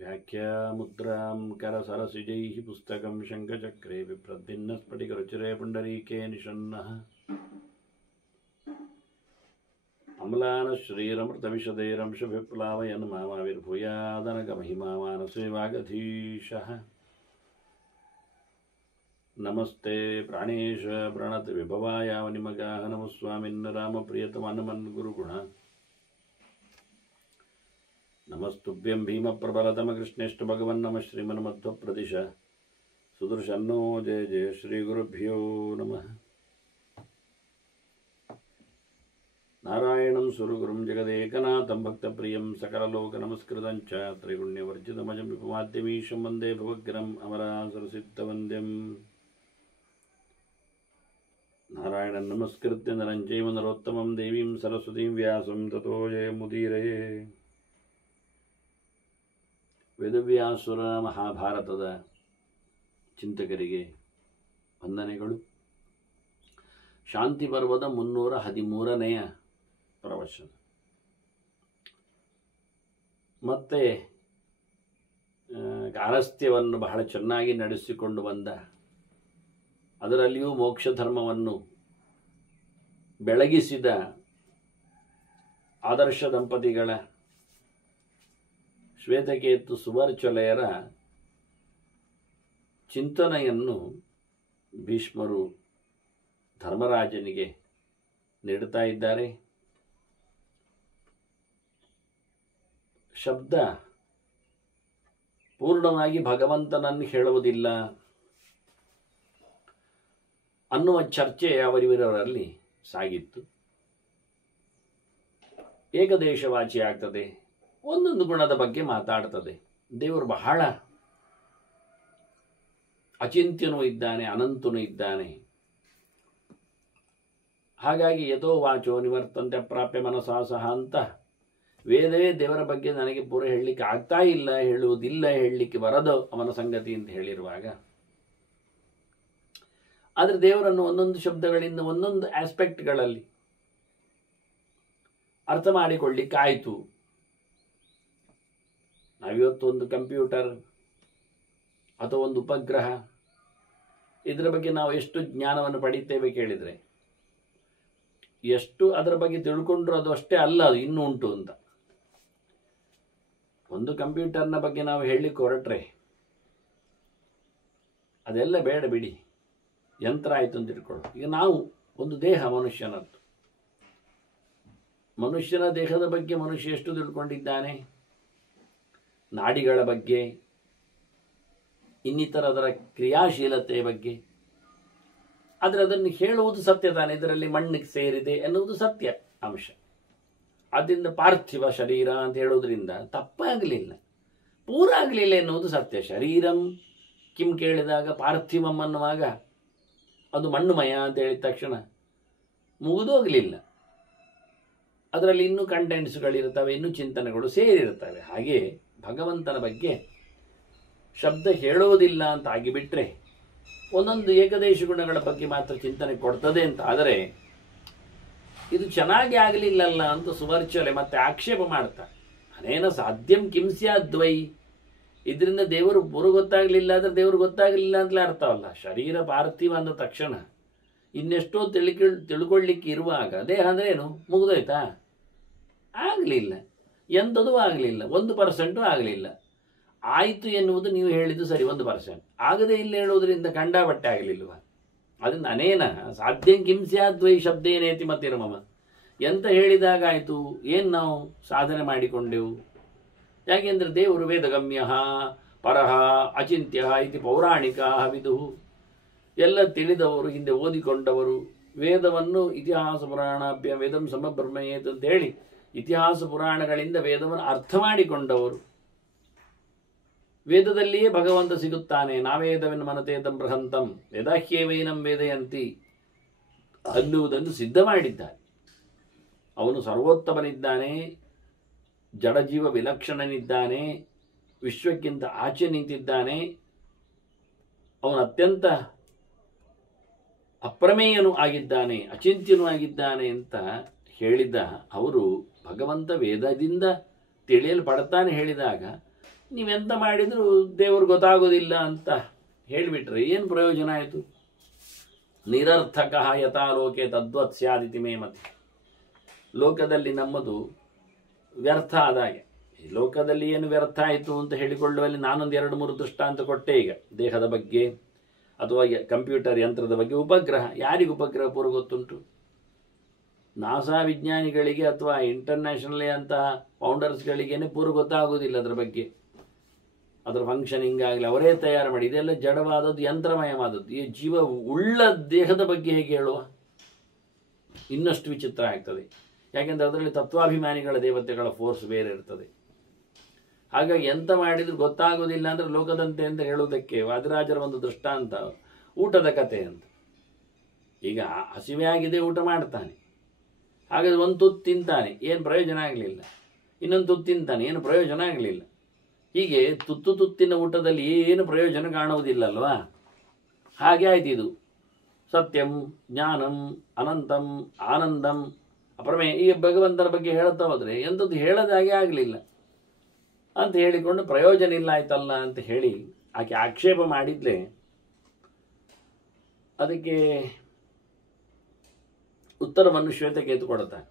व्याख्यामुद्रां करसरसिजैः पुस्तकं शङ्खचक्रे बिभ्रद्भिन्नस्फटिकरुचिरे पुण्डरीके निषण्णः अम्लानश्रीरमृतविशदैरंशभिप्लावयन् मामाविर्भूयादनकमहिमा मानसे वागधीशः नमस्ते प्राणेश प्रणतविभवायावनिमगाः नमः स्वामिन् रामप्रियतमन्मन्गुरुगुण नमस्तुभ्यं भीमप्रबलतमकृष्णेष्ट भगवन् नमः श्रीमन्मध्वप्रदिश सुदर्शन्नो जय जय श्रीगुरुभ्यो नमः नारायणं सुरगुरुं जगदेकनाथं भक्तप्रियं सकललोकनमस्कृतं च त्रैगुण्यवर्जितमजं विपुमाद्यमीशं वन्दे भवग्रम् अमरासुरसिद्धवन्द्यं नारायणं नमस्कृत्य नरं चैव नरोत्तमं देवीं सरस्वतीं व्यासं ततो जयमुदीरये ವೇದವ್ಯಾಸುರ ಮಹಾಭಾರತದ ಚಿಂತಕರಿಗೆ ವಂದನೆಗಳು. ಶಾಂತಿ ಪರ್ವದ 313ನೇ ಪ್ರವಚನ. ಮತ್ತೆ ಗಾರಸ್ಥ್ಯವನ್ನು ಬಹಳ ಚೆನ್ನಾಗಿ ನಡೆಸಿಕೊಂಡು ಬಂದ, ಅದರಲ್ಲಿಯೂ ಮೋಕ್ಷ ಧರ್ಮವನ್ನು ಬೆಳಗಿಸಿದ ಆದರ್ಶ ದಂಪತಿಗಳ ಶ್ವೇತಕೇತು ಸುವರ್ಚಲೆಯರ ಚಿಂತನೆಯನ್ನು ಭೀಷ್ಮರು ಧರ್ಮರಾಜನಿಗೆ ನೀಡುತ್ತಾ ಇದ್ದಾರೆ. ಶಬ್ದ ಪೂರ್ಣವಾಗಿ ಭಗವಂತನನ್ನು ಹೇಳುವುದಿಲ್ಲ ಅನ್ನುವ ಚರ್ಚೆ ಅವರಿವರಲ್ಲಿ ಸಾಗಿತ್ತು. ಏಕದೇಶವಾಚಿ ಆಗ್ತದೆ, ಒಂದೊಂದು ಗುಣದ ಬಗ್ಗೆ ಮಾತಾಡ್ತದೆ. ದೇವರು ಬಹಳ ಅಚಿಂತ್ಯನೂ ಇದ್ದಾನೆ, ಅನಂತನೂ ಇದ್ದಾನೆ. ಹಾಗಾಗಿ ಯಥೋ ವಾಚೋ ನಿವರ್ತಂತೆ ಅಪ್ರಾಪ್ಯ ಮನಸಾ ಸಹ ಅಂತ ವೇದವೇ ದೇವರ ಬಗ್ಗೆ ನನಗೆ ಪೂರ ಹೇಳಲಿಕ್ಕೆ ಆಗ್ತಾ ಇಲ್ಲ, ಹೇಳುವುದಿಲ್ಲ, ಹೇಳಲಿಕ್ಕೆ ಬರದು ಅವನ ಸಂಗತಿ ಅಂತ ಹೇಳಿರುವಾಗ, ಆದರೆ ದೇವರನ್ನು ಒಂದೊಂದು ಶಬ್ದಗಳಿಂದ ಒಂದೊಂದು ಆಸ್ಪೆಕ್ಟ್ಗಳಲ್ಲಿ ಅರ್ಥ ಮಾಡಿಕೊಳ್ಳಿಕ್ಕಾಯಿತು. ನಾವಿವತ್ತು ಒಂದು ಕಂಪ್ಯೂಟರ್ ಅಥವಾ ಒಂದು ಉಪಗ್ರಹ, ಇದರ ಬಗ್ಗೆ ನಾವು ಎಷ್ಟು ಜ್ಞಾನವನ್ನು ಪಡೀತೇವೆ ಕೇಳಿದರೆ, ಎಷ್ಟು ಅದರ ಬಗ್ಗೆ ತಿಳ್ಕೊಂಡ್ರು ಅದು ಅಷ್ಟೇ ಅಲ್ಲ, ಅದು ಇನ್ನೂ ಉಂಟು ಅಂತ. ಒಂದು ಕಂಪ್ಯೂಟರ್ನ ಬಗ್ಗೆ ನಾವು ಹೇಳಲಿಕ್ಕೆ ಹೊರಟ್ರೆ ಅದೆಲ್ಲ ಬೇಡ, ಬಿಡಿ, ಯಂತ್ರ ಆಯಿತು ಅಂತ ತಿಳ್ಕೊಳ್ಳು. ಈಗ ನಾವು ಒಂದು ದೇಹ ಮನುಷ್ಯನದ್ದು, ಮನುಷ್ಯನ ದೇಹದ ಬಗ್ಗೆ ಮನುಷ್ಯ ಎಷ್ಟು ತಿಳ್ಕೊಂಡಿದ್ದಾನೆ, ನಾಡಿಗಳ ಬಗ್ಗೆ, ಇನ್ನಿತರ ಅದರ ಕ್ರಿಯಾಶೀಲತೆಯ ಬಗ್ಗೆ. ಆದರೆ ಅದನ್ನು ಹೇಳುವುದು ಸತ್ಯ ತಾನೆ, ಇದರಲ್ಲಿ ಮಣ್ಣಿಗೆ ಸೇರಿದೆ ಎನ್ನುವುದು ಸತ್ಯ ಅಂಶ. ಆದ್ದರಿಂದ ಪಾರ್ಥಿವ ಶರೀರ ಅಂತ ಹೇಳುವುದರಿಂದ ತಪ್ಪಾಗಲಿಲ್ಲ, ಪೂರ ಆಗಲಿಲ್ಲ ಎನ್ನುವುದು ಸತ್ಯ. ಶರೀರಂ ಕಿಂ ಕೇಳಿದಾಗ ಪಾರ್ಥಿವಂ ಅನ್ನುವಾಗ ಅದು ಮಣ್ಣುಮಯ ಅಂತ ಹೇಳಿದ ತಕ್ಷಣ ಮುಗಿದೋಗಲಿಲ್ಲ, ಅದರಲ್ಲಿ ಇನ್ನೂ ಕಂಟೆಂಟ್ಸ್ಗಳಿರ್ತವೆ, ಇನ್ನೂ ಚಿಂತನೆಗಳು ಸೇರಿರ್ತವೆ. ಹಾಗೆ ಭಗವಂತನ ಬಗ್ಗೆ ಶಬ್ದ ಹೇಳುವುದಿಲ್ಲ ಅಂತ ಆಗಿಬಿಟ್ರೆ ಒಂದೊಂದು ಏಕದೇಶ ಗುಣಗಳ ಬಗ್ಗೆ ಮಾತ್ರ ಚಿಂತನೆ ಕೊಡ್ತದೆ ಅಂತ ಆದರೆ ಇದು ಚೆನ್ನಾಗಿ ಆಗಲಿಲ್ಲಲ್ಲ ಅಂತ ಸುವರ್ಚಲೆ ಮತ್ತೆ ಆಕ್ಷೇಪ ಮಾಡ್ತಾರೆ. ಅನೇನ ಸಾಧ್ಯಂ ಕಿಂಸ್ಯಾದ್ವೈ, ಇದರಿಂದ ದೇವರು ಪೂರ ಗೊತ್ತಾಗಲಿಲ್ಲ ಆದರೆ ದೇವರು ಗೊತ್ತಾಗಲಿಲ್ಲ ಅಂತಲೇ ಅರ್ಥವಲ್ಲ. ಶರೀರ ಪಾರ್ಥಿವ ಅಂದ ತಕ್ಷಣ ಇನ್ನೆಷ್ಟೋ ತಿಳ್ಕೊಳ್ಳಿಕ್ಕೆ ಇರುವಾಗ ದೇಹ ಅಂದ್ರೆ ಏನು, ಮುಗಿದೋಯ್ತಾ? ಆಗಲಿಲ್ಲ, ಎಂಥದೂ ಆಗಲಿಲ್ಲ, 1% ಆಗಲಿಲ್ಲ. ಆಯಿತು ಎನ್ನುವುದು ನೀವು ಹೇಳಿದ್ದು ಸರಿ, 1%. ಆಗದೇ ಇಲ್ಲ ಹೇಳುವುದರಿಂದ ಕಂಡಾಬಟ್ಟೆ ಆಗಲಿಲ್ವ? ಅದನ್ನು ಅನೇನ ಸಾಧ್ಯಂ ಕಿಂಸ್ಯಾದ್ವೈ ಶಬ್ದೇನೇತಿ ಮತಿರ್ಮಮ, ಎಂತ ಹೇಳಿದಾಗ ಆಯಿತು, ಏನು ನಾವು ಸಾಧನೆ ಮಾಡಿಕೊಂಡೆವು? ಯಾಕೆಂದರೆ ದೇವರು ವೇದಗಮ್ಯ ಪರಹ ಅಚಿಂತ್ಯ ಇತಿ ಪೌರಾಣಿಕ ವಿದು, ಎಲ್ಲ ತಿಳಿದವರು, ಹಿಂದೆ ಓದಿಕೊಂಡವರು, ವೇದವನ್ನು ಇತಿಹಾಸ ಪುರಾಣಾಭ್ಯ ವೇದಂ ಸಮಬ್ರಹ್ಮಯೇತ್ ಅಂತ ಹೇಳಿ ಇತಿಹಾಸ ಪುರಾಣಗಳಿಂದ ವೇದವನ್ನು ಅರ್ಥ ಮಾಡಿಕೊಂಡವರು. ವೇದದಲ್ಲಿಯೇ ಭಗವಂತ ಸಿಗುತ್ತಾನೆ, ನಾವೇದವೆನ್ನು ಮನತೇದಂ ಬೃಹಂತಂ ವೇದಾಹ್ಯೇವೈನಂ ವೇದಯಂತಿ ಅನ್ನುವುದನ್ನು ಸಿದ್ಧ ಮಾಡಿದ್ದಾರೆ. ಅವನು ಸರ್ವೋತ್ತಮನಿದ್ದಾನೆ, ಜಡಜೀವ ವಿಲಕ್ಷಣನಿದ್ದಾನೆ, ವಿಶ್ವಕ್ಕಿಂತ ಆಚೆ ನಿಂತಿದ್ದಾನೆ, ಅವನು ಅತ್ಯಂತ ಅಪ್ರಮೇಯನೂ ಆಗಿದ್ದಾನೆ, ಅಚಿಂತ್ಯನೂ ಆಗಿದ್ದಾನೆ ಅಂತ ಹೇಳಿದ ಅವರು ಭಗವಂತ ವೇದದಿಂದ ತಿಳಿಯಲ್ಪಡ್ತಾನೆ ಹೇಳಿದಾಗ ನೀವೆಂತ ಮಾಡಿದರೂ ದೇವರು ಗೊತ್ತಾಗೋದಿಲ್ಲ ಅಂತ ಹೇಳಿಬಿಟ್ರೆ ಏನು ಪ್ರಯೋಜನ ಆಯಿತು? ನಿರರ್ಥಕ ಯಥಾ ಲೋಕೆ ತದ್ವತ್ ಸ್ಯಾದಿತಿ ಮೇ ಮತಿ. ಲೋಕದಲ್ಲಿ ನಮ್ಮದು ವ್ಯರ್ಥ ಆದಾಗೆ. ಈ ಲೋಕದಲ್ಲಿ ಏನು ವ್ಯರ್ಥ ಆಯಿತು ಅಂತ ಹೇಳಿಕೊಳ್ಳುವಲ್ಲಿ ನಾನೊಂದು 2-3 ದೃಷ್ಟಾಂತ ಕೊಟ್ಟೆ. ಈಗ ದೇಹದ ಬಗ್ಗೆ ಅಥವಾ ಕಂಪ್ಯೂಟರ್ ಯಂತ್ರದ ಬಗ್ಗೆ. ಉಪಗ್ರಹ, ಯಾರಿಗೆ ಉಪಗ್ರಹ ಪೂರ್ವ ಗೊತ್ತುಂಟು? ನಾಸಾ ವಿಜ್ಞಾನಿಗಳಿಗೆ ಅಥವಾ ಇಂಟರ್ನ್ಯಾಷನಲ್ ಅಂತಹ ಫೌಂಡರ್ಸ್ಗಳಿಗೇನೆ ಪೂರ್ವ ಗೊತ್ತಾಗೋದಿಲ್ಲ ಅದರ ಬಗ್ಗೆ, ಅದರ ಫಂಕ್ಷನಿಂಗ್ ಆಗಲಿ. ಅವರೇ ತಯಾರು ಮಾಡಿ. ಇದೆಲ್ಲ ಜಡವಾದದ್ದು, ಯಂತ್ರಮಯವಾದದ್ದು. ಈ ಜೀವ ಉಳ್ಳ ದೇಹದ ಬಗ್ಗೆ ಹೇಗೆ ಹೇಳುವ? ಇನ್ನಷ್ಟು ವಿಚಿತ್ರ ಆಗ್ತದೆ. ಯಾಕೆಂದರೆ ಅದರಲ್ಲಿ ತತ್ವಾಭಿಮಾನಿಗಳ ದೇವತೆಗಳ ಫೋರ್ಸ್ ಬೇರೆ ಇರ್ತದೆ. ಹಾಗಾಗಿ ಎಂತ ಮಾಡಿದ್ರು ಗೊತ್ತಾಗೋದಿಲ್ಲ ಅಂದರೆ ಲೋಕದಂತೆ ಅಂತ ಹೇಳುವುದಕ್ಕೆ ವಾದಿರಾಜರ ಒಂದು ದೃಷ್ಟಾಂತ ಊಟದ ಕತೆ ಅಂತ. ಈಗ ಹಸಿವೆ ಆಗಿದೆ, ಊಟ ಮಾಡ್ತಾನೆ. ಹಾಗಾದ್ರೆ ಒಂದು ತುತ್ತು ತಿಂತಾನೆ, ಏನು ಪ್ರಯೋಜನ ಆಗಲಿಲ್ಲ. ಇನ್ನೊಂದು ತುತ್ತು ತಿಂತಾನೆ, ಏನು ಪ್ರಯೋಜನ ಆಗಲಿಲ್ಲ. ಹೀಗೆ ತುತ್ತಿನ ಊಟದಲ್ಲಿ ಏನು ಪ್ರಯೋಜನ ಕಾಣುವುದಿಲ್ಲ ಅಲ್ವಾ? ಹಾಗೆ ಆಯ್ತು ಇದು. ಸತ್ಯಂ ಜ್ಞಾನಂ ಅನಂತಂ ಆನಂದಂ ಅಪ್ರಮೇಯ ಈ ಭಗವಂತನ ಬಗ್ಗೆ ಹೇಳ್ತಾ ಹೋದರೆ ಎಂಥದ್ದು ಹೇಳದ ಹಾಗೆ ಆಗಲಿಲ್ಲ ಅಂತ ಹೇಳಿಕೊಂಡು ಪ್ರಯೋಜನ ಇಲ್ಲ ಆಯ್ತಲ್ಲ ಅಂತ ಹೇಳಿ ಆಕೆ ಆಕ್ಷೇಪ ಮಾಡಿದ್ಲೆ. ಅದಕ್ಕೆ ಉತ್ತರವನ್ನು ಶ್ವೇತಕೇತು ಕೊಡುತ್ತಾನೆ.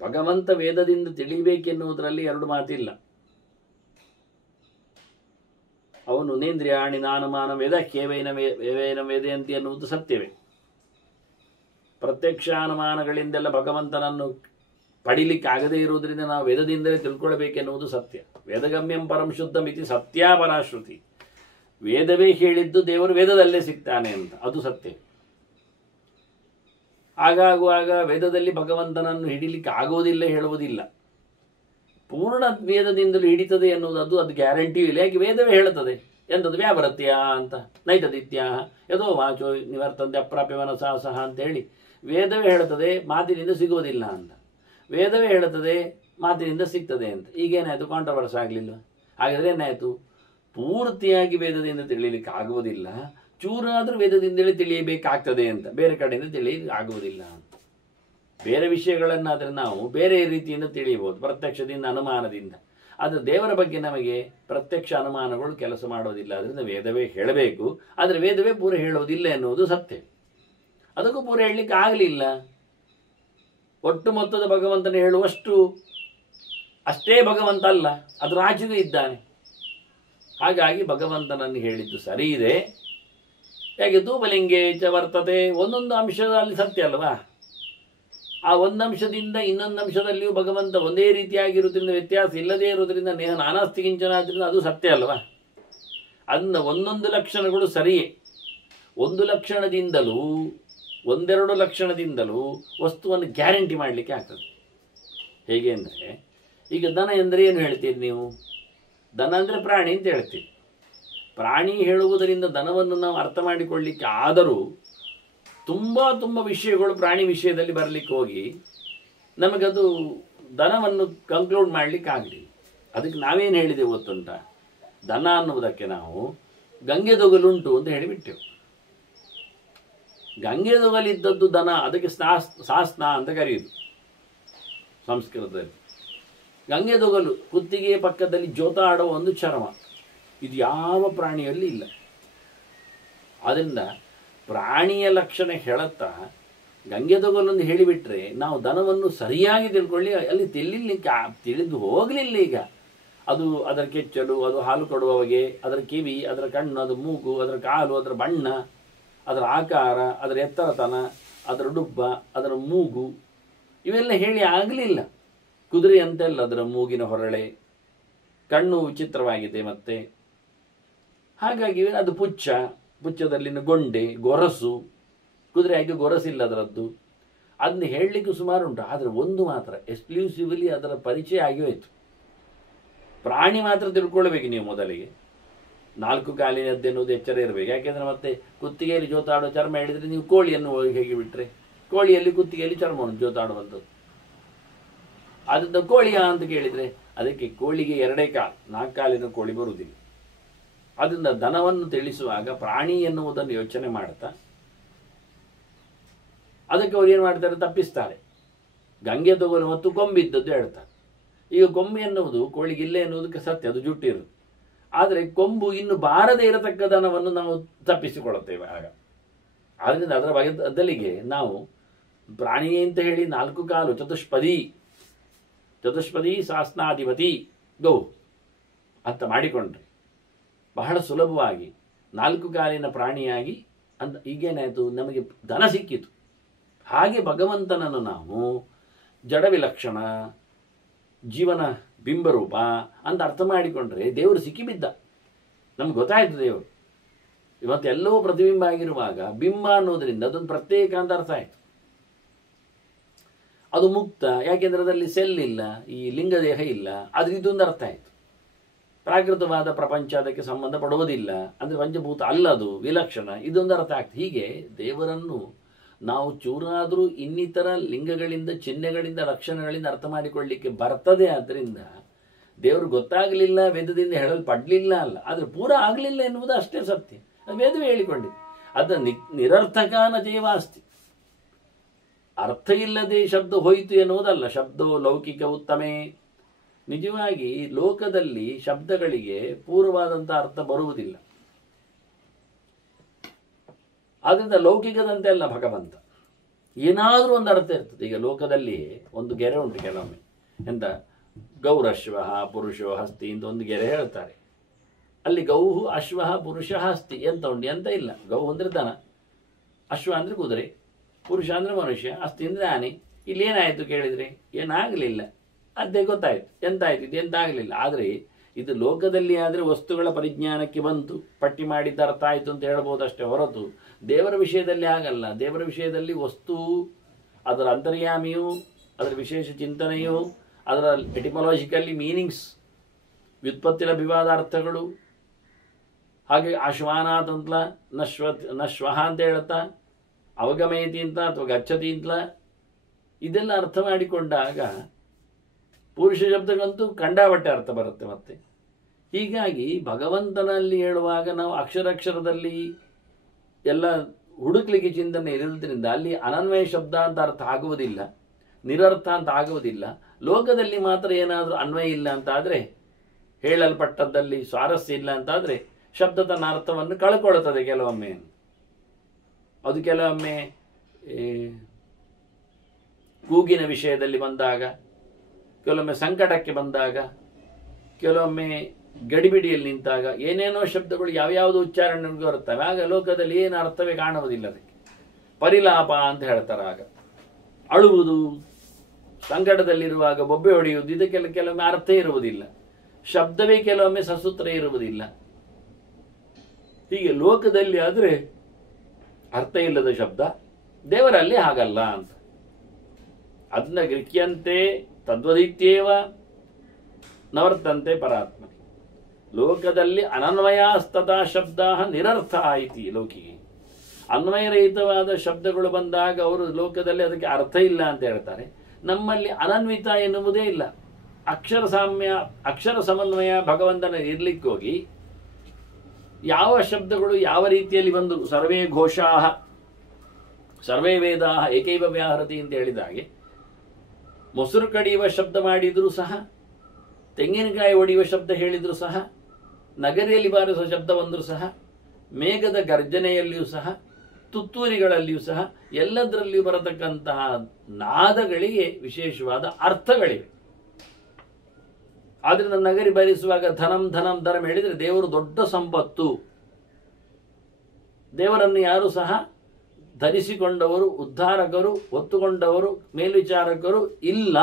ಭಗವಂತ ವೇದದಿಂದ ತಿಳಿಬೇಕೆನ್ನುವುದರಲ್ಲಿ 2 ಮಾತಿಲ್ಲ. ಅವನು ನೇಂದ್ರಿಯಾಣಿ ನಾನಮಾನ ವೇದ ಕೇವೇನ ವೇದಯಂತಿ ಎನ್ನುವುದು ಸತ್ಯವೇ. ಪ್ರತ್ಯಕ್ಷಾನುಮಾನಗಳಿಂದೆಲ್ಲ ಭಗವಂತನನ್ನು ಪಡಿಲಿಕ್ಕೆ ಆಗದೇ ಇರುವುದರಿಂದ ನಾವು ವೇದದಿಂದಲೇ ತಿಳ್ಕೊಳ್ಬೇಕೆನ್ನುವುದು ಸತ್ಯ. ವೇದಗಮ್ಯಂ ಪರಂ ಶುದ್ಧಂ ಇತಿ ಸತ್ಯಾಪರಾಶ್ರುತಿ. ವೇದವೇ ಹೇಳಿದ್ದು ದೇವರು ವೇದದಲ್ಲೇ ಸಿಗ್ತಾನೆ ಅಂತ, ಅದು ಸತ್ಯ. ಹಾಗಾಗುವಾಗ ವೇದದಲ್ಲಿ ಭಗವಂತನನ್ನು ಹಿಡಿಲಿಕ್ಕೆ ಆಗುವುದಿಲ್ಲ ಹೇಳುವುದಿಲ್ಲ. ಪೂರ್ಣ ವೇದದಿಂದಲೂ ಹಿಡಿತದೆ ಎನ್ನುವುದು ಅದು ಗ್ಯಾರಂಟಿಯೂ ಇಲ್ಲ. ಯಾಕೆ? ವೇದವೇ ಹೇಳುತ್ತದೆ. ಎಂಥದ್ದು? ವ್ಯಾವೃತ್ಯ ಅಂತ ನೈತದಿತ್ಯ ಯದೋ ವಾಚೋ ನಿವರ್ತಂತೆ ಅಪ್ರಾಪ್ಯ ಮನಸಾ ಸಹ ಅಂತ ಹೇಳಿ ವೇದವೇ ಹೇಳುತ್ತದೆ, ಮಾತಿನಿಂದ ಸಿಗೋದಿಲ್ಲ ಅಂತ. ವೇದವೇ ಹೇಳುತ್ತದೆ, ಮಾತಿನಿಂದ ಸಿಗ್ತದೆ ಅಂತ. ಈಗೇನಾಯಿತು? ಕಾಂಟ್ರವರ್ಸ್ ಆಗಲಿಲ್ಲ. ಹಾಗಾದರೆ ಏನಾಯಿತು? ಪೂರ್ತಿಯಾಗಿ ವೇದದಿಂದ ತಿಳಿಯಲಿಕ್ಕೆ ಆಗುವುದಿಲ್ಲ, ಚೂರಾದರೂ ವೇದದಿಂದಲೇ ತಿಳಿಯಬೇಕಾಗ್ತದೆ ಅಂತ. ಬೇರೆ ಕಡೆಯಿಂದ ತಿಳಿಯಲಿಕ್ಕೆ ಆಗುವುದಿಲ್ಲ ಅಂತ. ಬೇರೆ ವಿಷಯಗಳನ್ನಾದರೆ ನಾವು ಬೇರೆ ರೀತಿಯಿಂದ ತಿಳಿಯಬಹುದು, ಪ್ರತ್ಯಕ್ಷದಿಂದ, ಅನುಮಾನದಿಂದ. ಆದರೆ ದೇವರ ಬಗ್ಗೆ ನಮಗೆ ಪ್ರತ್ಯಕ್ಷ ಅನುಮಾನಗಳು ಕೆಲಸ ಮಾಡೋದಿಲ್ಲ. ಅದರಿಂದ ವೇದವೇ ಹೇಳಬೇಕು, ಆದರೆ ವೇದವೇ ಪೂರ ಹೇಳೋದಿಲ್ಲ ಎನ್ನುವುದು ಸತ್ಯ. ಅದಕ್ಕೂ ಪೂರ ಹೇಳಲಿಕ್ಕೆ ಆಗಲಿಲ್ಲ. ಒಟ್ಟು ಮೊತ್ತದ ಭಗವಂತನ ಹೇಳುವಷ್ಟು ಅಷ್ಟೇ ಭಗವಂತ ಅಲ್ಲ, ಅದರ ಆಚೆಗೂ ಇದ್ದಾನೆ. ಹಾಗಾಗಿ ಭಗವಂತನನ್ನು ಹೇಳಿದ್ದು ಸರಿ ಇದೆ. ಹೇಗೆ ತೂಬಲಿಂಗೇ ಚ ವರ್ತತೆ, ಒಂದೊಂದು ಅಂಶದಲ್ಲಿ ಸತ್ಯ ಅಲ್ವಾ? ಆ ಒಂದಂಶದಿಂದ ಇನ್ನೊಂದು ಅಂಶದಲ್ಲಿಯೂ ಭಗವಂತ ಒಂದೇ ರೀತಿಯಾಗಿರುವುದರಿಂದ, ವ್ಯತ್ಯಾಸ ಇಲ್ಲದೇ ಇರುವುದರಿಂದ, ನೇಹ ನಾನಾಸ್ತಿ ಕಿಂಚನ ಆದ್ದರಿಂದ ಅದು ಸತ್ಯ ಅಲ್ವಾ? ಅದನ್ನ ಒಂದೊಂದು ಲಕ್ಷಣಗಳು ಸರಿಯೇ. ಒಂದು ಲಕ್ಷಣದಿಂದಲೂ 1-2 ಲಕ್ಷಣದಿಂದಲೂ ವಸ್ತುವನ್ನು ಗ್ಯಾರಂಟಿ ಮಾಡಲಿಕ್ಕೆ ಆಗ್ತದೆ. ಹೇಗೆ ಅಂದರೆ, ಈಗ ದನ ಎಂದರೆ ಏನು ಹೇಳ್ತೀರಿ ನೀವು? ದನ ಅಂದರೆ ಪ್ರಾಣಿ ಅಂತ ಹೇಳ್ತೀರಿ. ಪ್ರಾಣಿ ಹೇಳುವುದರಿಂದ ದನವನ್ನು ನಾವು ಅರ್ಥ ಮಾಡಿಕೊಳ್ಳಿಕ್ಕೆ ಆದರೂ ತುಂಬ ವಿಷಯಗಳು ಪ್ರಾಣಿ ವಿಷಯದಲ್ಲಿ ಬರಲಿಕ್ಕೆ ಹೋಗಿ ನಮಗದು ದನವನ್ನು ಕನ್ಕ್ಲೂಡ್ ಮಾಡಲಿಕ್ಕೆ ಆಗಲಿಲ್ಲ. ಅದಕ್ಕೆ ನಾವೇನು ಹೇಳಿದೆವು ಗೊತ್ತುಂಟ? ದನ ಅನ್ನುವುದಕ್ಕೆ ನಾವು ಗಂಗೆದೊಗಲುಂಟು ಅಂತ ಹೇಳಿಬಿಟ್ಟೆವು. ಗಂಗೆದೊಗಲಿದ್ದದ್ದು ದನ, ಅದಕ್ಕೆ ಸಾಸ್ನ ಅಂತ ಕರೆಯುವುದು ಸಂಸ್ಕೃತದಲ್ಲಿ. ಗಂಗೆದೊಗಲು ಕುತ್ತಿಗೆಯ ಪಕ್ಕದಲ್ಲಿ ಜೋತಾಡುವ ಒಂದು ಚರ್ಮ, ಇದು ಯಾವ ಪ್ರಾಣಿಯಲ್ಲಿ ಇಲ್ಲ. ಆದ್ದರಿಂದ ಪ್ರಾಣಿಯ ಲಕ್ಷಣ ಹೇಳುತ್ತಾ ಗಂಗೆದೊಗಲೊಂದು ಹೇಳಿಬಿಟ್ರೆ ನಾವು ದನವನ್ನು ಸರಿಯಾಗಿ ತಿಳ್ಕೊಳ್ಳಿ ಅಲ್ಲಿ ತಿಳಿದು ಹೋಗಲಿಲ್ಲ. ಈಗ ಅದು ಅದರ ಕೆಚ್ಚಲು, ಅದು ಹಾಲು ಕೊಡುವವಗೆ, ಅದರ ಕಿವಿ, ಅದರ ಕಣ್ಣು, ಅದು ಮೂಗು, ಅದರ ಕಾಲು, ಅದರ ಬಣ್ಣ, ಅದರ ಆಕಾರ, ಅದರ ಎತ್ತರತನ, ಅದರ ಡುಬ್ಬ, ಅದರ ಮೂಗು, ಇವೆಲ್ಲ ಹೇಳಿ ಆಗಲಿಲ್ಲ. ಕುದುರೆ ಅಂತೆಲ್ಲ ಅದರ ಮೂಗಿನ ಹೊರಳೆ, ಕಣ್ಣು ವಿಚಿತ್ರವಾಗಿದೆ. ಮತ್ತೆ ಹಾಗಾಗಿ ಅದು ಪುಚ್ಚದಲ್ಲಿನ ಗೊಂಡೆ, ಗೊರಸು. ಕುದುರೆ ಹಾಗೆ ಗೊರಸಿಲ್ಲ ಅದರದ್ದು. ಅದನ್ನ ಹೇಳಲಿಕ್ಕೆ ಸುಮಾರು ಉಂಟು. ಆದರೆ ಒಂದು ಮಾತ್ರ ಎಕ್ಸ್ಕ್ಲೂಸಿವ್ಲಿ ಅದರ ಪರಿಚಯ ಆಗಿ ಹೋಯಿತು. ಪ್ರಾಣಿ ಮಾತ್ರ ತಿಳ್ಕೊಳ್ಬೇಕು ನೀವು ಮೊದಲಿಗೆ. 4 ಕಾಲಿನದ್ದೆನ್ನುವುದು ಎಚ್ಚರ ಇರಬೇಕು. ಯಾಕೆಂದರೆ ಮತ್ತೆ ಕುತ್ತಿಗೆಯಲ್ಲಿ ಜೋತಾಡೋ ಚರ್ಮ ಹೇಳಿದರೆ ನೀವು ಕೋಳಿಯನ್ನು ಹೇಗೆ ಬಿಟ್ಟರೆ, ಕೋಳಿಯಲ್ಲಿ ಕುತ್ತಿಗೆಯಲ್ಲಿ ಚರ್ಮವನ್ನು ಜೋತಾಡುವಂಥದ್ದು. ಆದ್ದರಿಂದ ಕೋಳಿಯಾ ಅಂತ ಕೇಳಿದರೆ ಅದಕ್ಕೆ ಕೋಳಿಗೆ 2 ಕಾಲು, 4 ಕಾಲಿನ ಕೋಳಿ ಬರುವುದಿಲ್ಲ. ಆದ್ದರಿಂದ ದನವನ್ನು ತಿಳಿಸುವಾಗ ಪ್ರಾಣಿ ಎನ್ನುವುದನ್ನು ಯೋಚನೆ ಮಾಡ್ತಾ ಅದಕ್ಕೆ ಅವ್ರು ಏನು ಮಾಡ್ತಾರೆ? ತಪ್ಪಿಸ್ತಾರೆ. ಗಂಗೆದೊಗಲು ಮತ್ತು ಕೊಂಬಿದ್ದದ್ದು ಹೇಳ್ತಾರೆ. ಈಗ ಕೊಂಬು ಎನ್ನುವುದು ಕೋಳಿಗಿಲ್ಲೆ ಎನ್ನುವುದಕ್ಕೆ ಸತ್ಯ, ಅದು ಜುಟ್ಟಿರುವುದು. ಆದರೆ ಕೊಂಬು ಇನ್ನು ಬಾರದೇ ಇರತಕ್ಕದನವನ್ನು ನಾವು ತಪ್ಪಿಸಿಕೊಳ್ಳುತ್ತೇವೆ ಆಗ. ಆದ್ದರಿಂದ ಅದರ ಬದಲಿಗೆ ನಾವು ಪ್ರಾಣಿ ಅಂತ ಹೇಳಿ 4 ಕಾಲು ಚತುಷ್ಪದಿ ಶಾಸ್ನಾಧಿಪತಿ ಗೌ ಅಂತ ಮಾಡಿಕೊಂಡ್ರೆ ಬಹಳ ಸುಲಭವಾಗಿ 4 ಕಾಲಿನ ಪ್ರಾಣಿಯಾಗಿ ಅಂತ ಈಗೇನಾಯಿತು, ನಮಗೆ ಧನ ಸಿಕ್ಕಿತು. ಹಾಗೆ ಭಗವಂತನನ್ನು ನಾವು ಜಡವಿಲಕ್ಷಣ ಜೀವನ ಬಿಂಬರೂಪ ಅಂತ ಅರ್ಥ ಮಾಡಿಕೊಂಡ್ರೆ ದೇವರು ಸಿಕ್ಕಿಬಿದ್ದ, ನಮ್ಗೆ ಗೊತ್ತಾಯ್ತು ದೇವರು. ಇವತ್ತೆಲ್ಲವೂ ಪ್ರತಿಬಿಂಬ ಆಗಿರುವಾಗ ಬಿಂಬ ಅನ್ನೋದರಿಂದ ಅದೊಂದು ಪ್ರತ್ಯೇಕ ಅಂತ ಅರ್ಥ ಆಯಿತು. ಅದು ಮುಕ್ತ, ಯಾಕೆಂದ್ರೆ ಅದರಲ್ಲಿ ಸೆಲ್ ಇಲ್ಲ, ಈ ಲಿಂಗದೇಹ ಇಲ್ಲ, ಅದು ಇದೊಂದು ಅರ್ಥ ಆಯಿತು. ಪ್ರಾಕೃತವಾದ ಪ್ರಪಂಚ ಅದಕ್ಕೆ ಸಂಬಂಧ ಪಡುವುದಿಲ್ಲ, ಅಂದರೆ ಪಂಚಭೂತ ಅಲ್ಲದು, ವಿಲಕ್ಷಣ, ಇದೊಂದು ಅರ್ಥ ಆಗ್ತದೆ. ಹೀಗೆ ದೇವರನ್ನು ನಾವು ಚೂರಾದರೂ ಇನ್ನಿತರ ಲಿಂಗಗಳಿಂದ, ಚಿಹ್ನೆಗಳಿಂದ, ಲಕ್ಷಣಗಳಿಂದ ಅರ್ಥ ಮಾಡಿಕೊಳ್ಳಲಿಕ್ಕೆ ಬರ್ತದೆ. ಆದ್ದರಿಂದ ದೇವರು ಗೊತ್ತಾಗಲಿಲ್ಲ, ವೇದದಿಂದ ಹೇಳಲ್ಪಡಲಿಲ್ಲ ಅಲ್ಲ, ಆದರೆ ಪೂರ ಆಗಲಿಲ್ಲ ಎನ್ನುವುದು ಅಷ್ಟೇ ಸತ್ಯ. ಅದು ವೇದವೇ ಹೇಳಿಕೊಂಡಿದೆ. ಅದು ನಿರರ್ಥಕಾನ ಜೀವಾಸ್ತಿ, ಅರ್ಥ ಇಲ್ಲದೆ ಶಬ್ದ ಹೋಯಿತು ಎನ್ನುವುದಲ್ಲ. ಶಬ್ದೋ ಲೌಕಿಕ ಉತ್ತಮೇ. ನಿಜವಾಗಿ ಲೋಕದಲ್ಲಿ ಶಬ್ದಗಳಿಗೆ ಪೂರ್ವವಾದಂಥ ಅರ್ಥ ಬರುವುದಿಲ್ಲ. ಆದ್ದರಿಂದ ಲೌಕಿಕದಂತೆ ಅಲ್ಲ ಭಗವಂತ, ಏನಾದರೂ ಒಂದು ಅರ್ಥ ಇರ್ತದೆ. ಈಗ ಲೋಕದಲ್ಲಿ ಒಂದು ಗೆರೆ ಉಂಟು ಕೆಲವೊಮ್ಮೆ, ಎಂತ ಗೌರಶ್ವ ಪುರುಷೋ ಹಸ್ತಿ ಅಂತ ಒಂದು ಗೆರೆ ಹೇಳ್ತಾರೆ. ಅಲ್ಲಿ ಗೌಹು ಅಶ್ವ ಪುರುಷ ಹಸ್ತಿ ಎಂತ ಉಂಟು, ಎಂತ ಇಲ್ಲ. ಗೌ ಅಂದರೆ ದನ, ಅಶ್ವ ಅಂದರೆ ಕುದುರೆ, ಪುರುಷ ಅಂದರೆ ಮನುಷ್ಯ, ಹಸ್ತಿ ಅಂದರೆ ಆನೆ. ಇಲ್ಲಿ ಏನಾಯಿತು ಕೇಳಿದರೆ ಏನಾಗಲಿಲ್ಲ, ಅದೇ ಗೊತ್ತಾಯ್ತು. ಎಂತಾಯ್ತು, ಇದು ಎಂತ ಆಗಲಿಲ್ಲ. ಆದರೆ ಇದು ಲೋಕದಲ್ಲಿ ಆದರೆ ವಸ್ತುಗಳ ಪರಿಜ್ಞಾನಕ್ಕೆ ಬಂತು, ಪಟ್ಟಿ ಮಾಡಿದ್ದ ಅರ್ಥ ಆಯಿತು ಅಂತ ಹೇಳ್ಬೋದು ಅಷ್ಟೇ ಹೊರತು ದೇವರ ವಿಷಯದಲ್ಲಿ ಆಗಲ್ಲ. ದೇವರ ವಿಷಯದಲ್ಲಿ ವಸ್ತು, ಅದರ ಅಂತರ್ಯಾಮಿಯು, ಅದರ ವಿಶೇಷ ಚಿಂತನೆಯು, ಅದರ ಎಟಿಮಾಲಜಿಕಲಿ ಮೀನಿಂಗ್ಸ್, ವ್ಯುತ್ಪತ್ತಿ ಲಭ್ಯವಾದ ಅರ್ಥಗಳು, ಹಾಗೆ ಅಶ್ವಾನಾಥ್ ಅಂತಲ ನಶ್ವಹ ಅಂತ ಹೇಳ್ತಾ, ಅವಗಮಯತಿ ಅಂತ ಅಥವಾ ಗಚ್ಚತಿ ಅಂತಲ, ಇದೆಲ್ಲ ಅರ್ಥ ಮಾಡಿಕೊಂಡಾಗ ಪುರುಷ ಶಬ್ದಕ್ಕಂತೂ ಕಂಡಾಬಟ್ಟೆ ಅರ್ಥ ಬರುತ್ತೆ. ಮತ್ತೆ ಹೀಗಾಗಿ ಭಗವಂತನಲ್ಲಿ ಹೇಳುವಾಗ ನಾವು ಅಕ್ಷರದಲ್ಲಿ ಎಲ್ಲ ಹುಡುಕ್ಲಿಕ್ಕೆ ಚಿಂತನೆ ಇರೋದ್ರಿಂದ ಅಲ್ಲಿ ಅನನ್ವಯ ಶಬ್ದ ಅಂತ ಅರ್ಥ ಆಗುವುದಿಲ್ಲ, ನಿರರ್ಥ ಅಂತ ಆಗುವುದಿಲ್ಲ. ಲೋಕದಲ್ಲಿ ಮಾತ್ರ ಏನಾದರೂ ಅನ್ವಯ ಇಲ್ಲ ಅಂತಾದರೆ, ಹೇಳಲ್ಪಟ್ಟದ್ದಲ್ಲಿ ಸ್ವಾರಸ್ಯ ಇಲ್ಲ ಅಂತಾದರೆ ಶಬ್ದ ತನ್ನ ಅರ್ಥವನ್ನು ಕಳ್ಕೊಳ್ತದೆ ಕೆಲವೊಮ್ಮೆ. ಅದು ಕೆಲವೊಮ್ಮೆ ಕೂಗಿನ ವಿಷಯದಲ್ಲಿ ಬಂದಾಗ, ಕೆಲವೊಮ್ಮೆ ಸಂಕಟಕ್ಕೆ ಬಂದಾಗ, ಕೆಲವೊಮ್ಮೆ ಗಡಿಬಿಡಿಯಲ್ಲಿ ನಿಂತಾಗ ಏನೇನೋ ಶಬ್ದಗಳು ಯಾವ್ಯಾವುದೋ ಉಚ್ಚಾರಣೆಗೆ ಬರುತ್ತವೆ. ಆಗ ಲೋಕದಲ್ಲಿ ಏನು ಅರ್ಥವೇ ಕಾಣುವುದಿಲ್ಲ ಅದಕ್ಕೆ. ಪರಿಲಾಪ ಅಂತ ಹೇಳ್ತಾರೆ. ಆಗ ಅಳುವುದು, ಸಂಕಟದಲ್ಲಿರುವಾಗ ಬೊಬ್ಬೆ ಹೊಡೆಯುವುದು, ಇದಕ್ಕೆಲ್ಲ ಕೆಲವೊಮ್ಮೆ ಅರ್ಥ ಇರುವುದಿಲ್ಲ, ಶಬ್ದವೇ ಕೆಲವೊಮ್ಮೆ ಸಸೂತ್ರ ಇರುವುದಿಲ್ಲ. ಹೀಗೆ ಲೋಕದಲ್ಲಿ ಆದರೆ ಅರ್ಥ ಇಲ್ಲದ ಶಬ್ದ, ದೇವರಲ್ಲಿ ಹಾಗಲ್ಲ ಅಂತ. ಅದನ್ನ ಗೃಹ್ಯಂತೆ ತದ್ವದಿತ್ಯೇವ ನವರ್ತಂತೆ ಪರಾತ್ಮನಿ. ಲೋಕದಲ್ಲಿ ಅನನ್ವಯಾಸ್ತತಾ ಶಬ್ದ ನಿರರ್ಥ ಆಯಿತಿ. ಲೋಕಿಗೆ ಅನ್ವಯರಹಿತವಾದ ಶಬ್ದಗಳು ಬಂದಾಗ ಅವರು ಲೋಕದಲ್ಲಿ ಅದಕ್ಕೆ ಅರ್ಥ ಇಲ್ಲ ಅಂತ ಹೇಳ್ತಾರೆ. ನಮ್ಮಲ್ಲಿ ಅನನ್ವಿತ ಎನ್ನುವುದೇ ಇಲ್ಲ. ಅಕ್ಷರ ಸಾಮ್ಯ, ಅಕ್ಷರ ಸಮನ್ವಯ ಭಗವಂತನ ಇರ್ಲಿಕ್ಕೋಗಿ ಯಾವ ಶಬ್ದಗಳು ಯಾವ ರೀತಿಯಲ್ಲಿ ಬಂದರು, ಸರ್ವೇ ಘೋಷಾಹ ಸರ್ವೇ ವೇದಾಹ ಏಕೈವ ವ್ಯಾಹರತಿ ಅಂತ ಹೇಳಿದ ಹಾಗೆ, ಮೊಸರು ಕಡಿಯುವ ಶಬ್ದ ಮಾಡಿದರೂ ಸಹ, ತೆಂಗಿನಕಾಯಿ ಒಡೆಯುವ ಶಬ್ದ ಹೇಳಿದರೂ ಸಹ, ನಗರಿಯಲ್ಲಿ ಬಾರಿಸುವ ಶಬ್ದ ಬಂದರೂ ಸಹ, ಮೇಘದ ಗರ್ಜನೆಯಲ್ಲಿಯೂ ಸಹ, ತುತ್ತೂರಿಗಳಲ್ಲಿಯೂ ಸಹ, ಎಲ್ಲದರಲ್ಲಿಯೂ ಬರತಕ್ಕಂತಹ ನಾದಗಳಿಗೆ ವಿಶೇಷವಾದ ಅರ್ಥಗಳಿವೆ. ಆದ್ರಿಂದ ನಗರಿ ಬಾರಿಸುವಾಗ ಧನಂ ಧನಂ ಧನಂ ಹೇಳಿದರೆ ದೇವರು ದೊಡ್ಡ ಸಂಪತ್ತು. ದೇವರನ್ನು ಯಾರು ಸಹ ಧರಿಸಿಕೊಂಡವರು, ಉದ್ಧಾರಕರು, ಹೊತ್ತುಕೊಂಡವರು, ಮೇಲ್ವಿಚಾರಕರು ಇಲ್ಲ.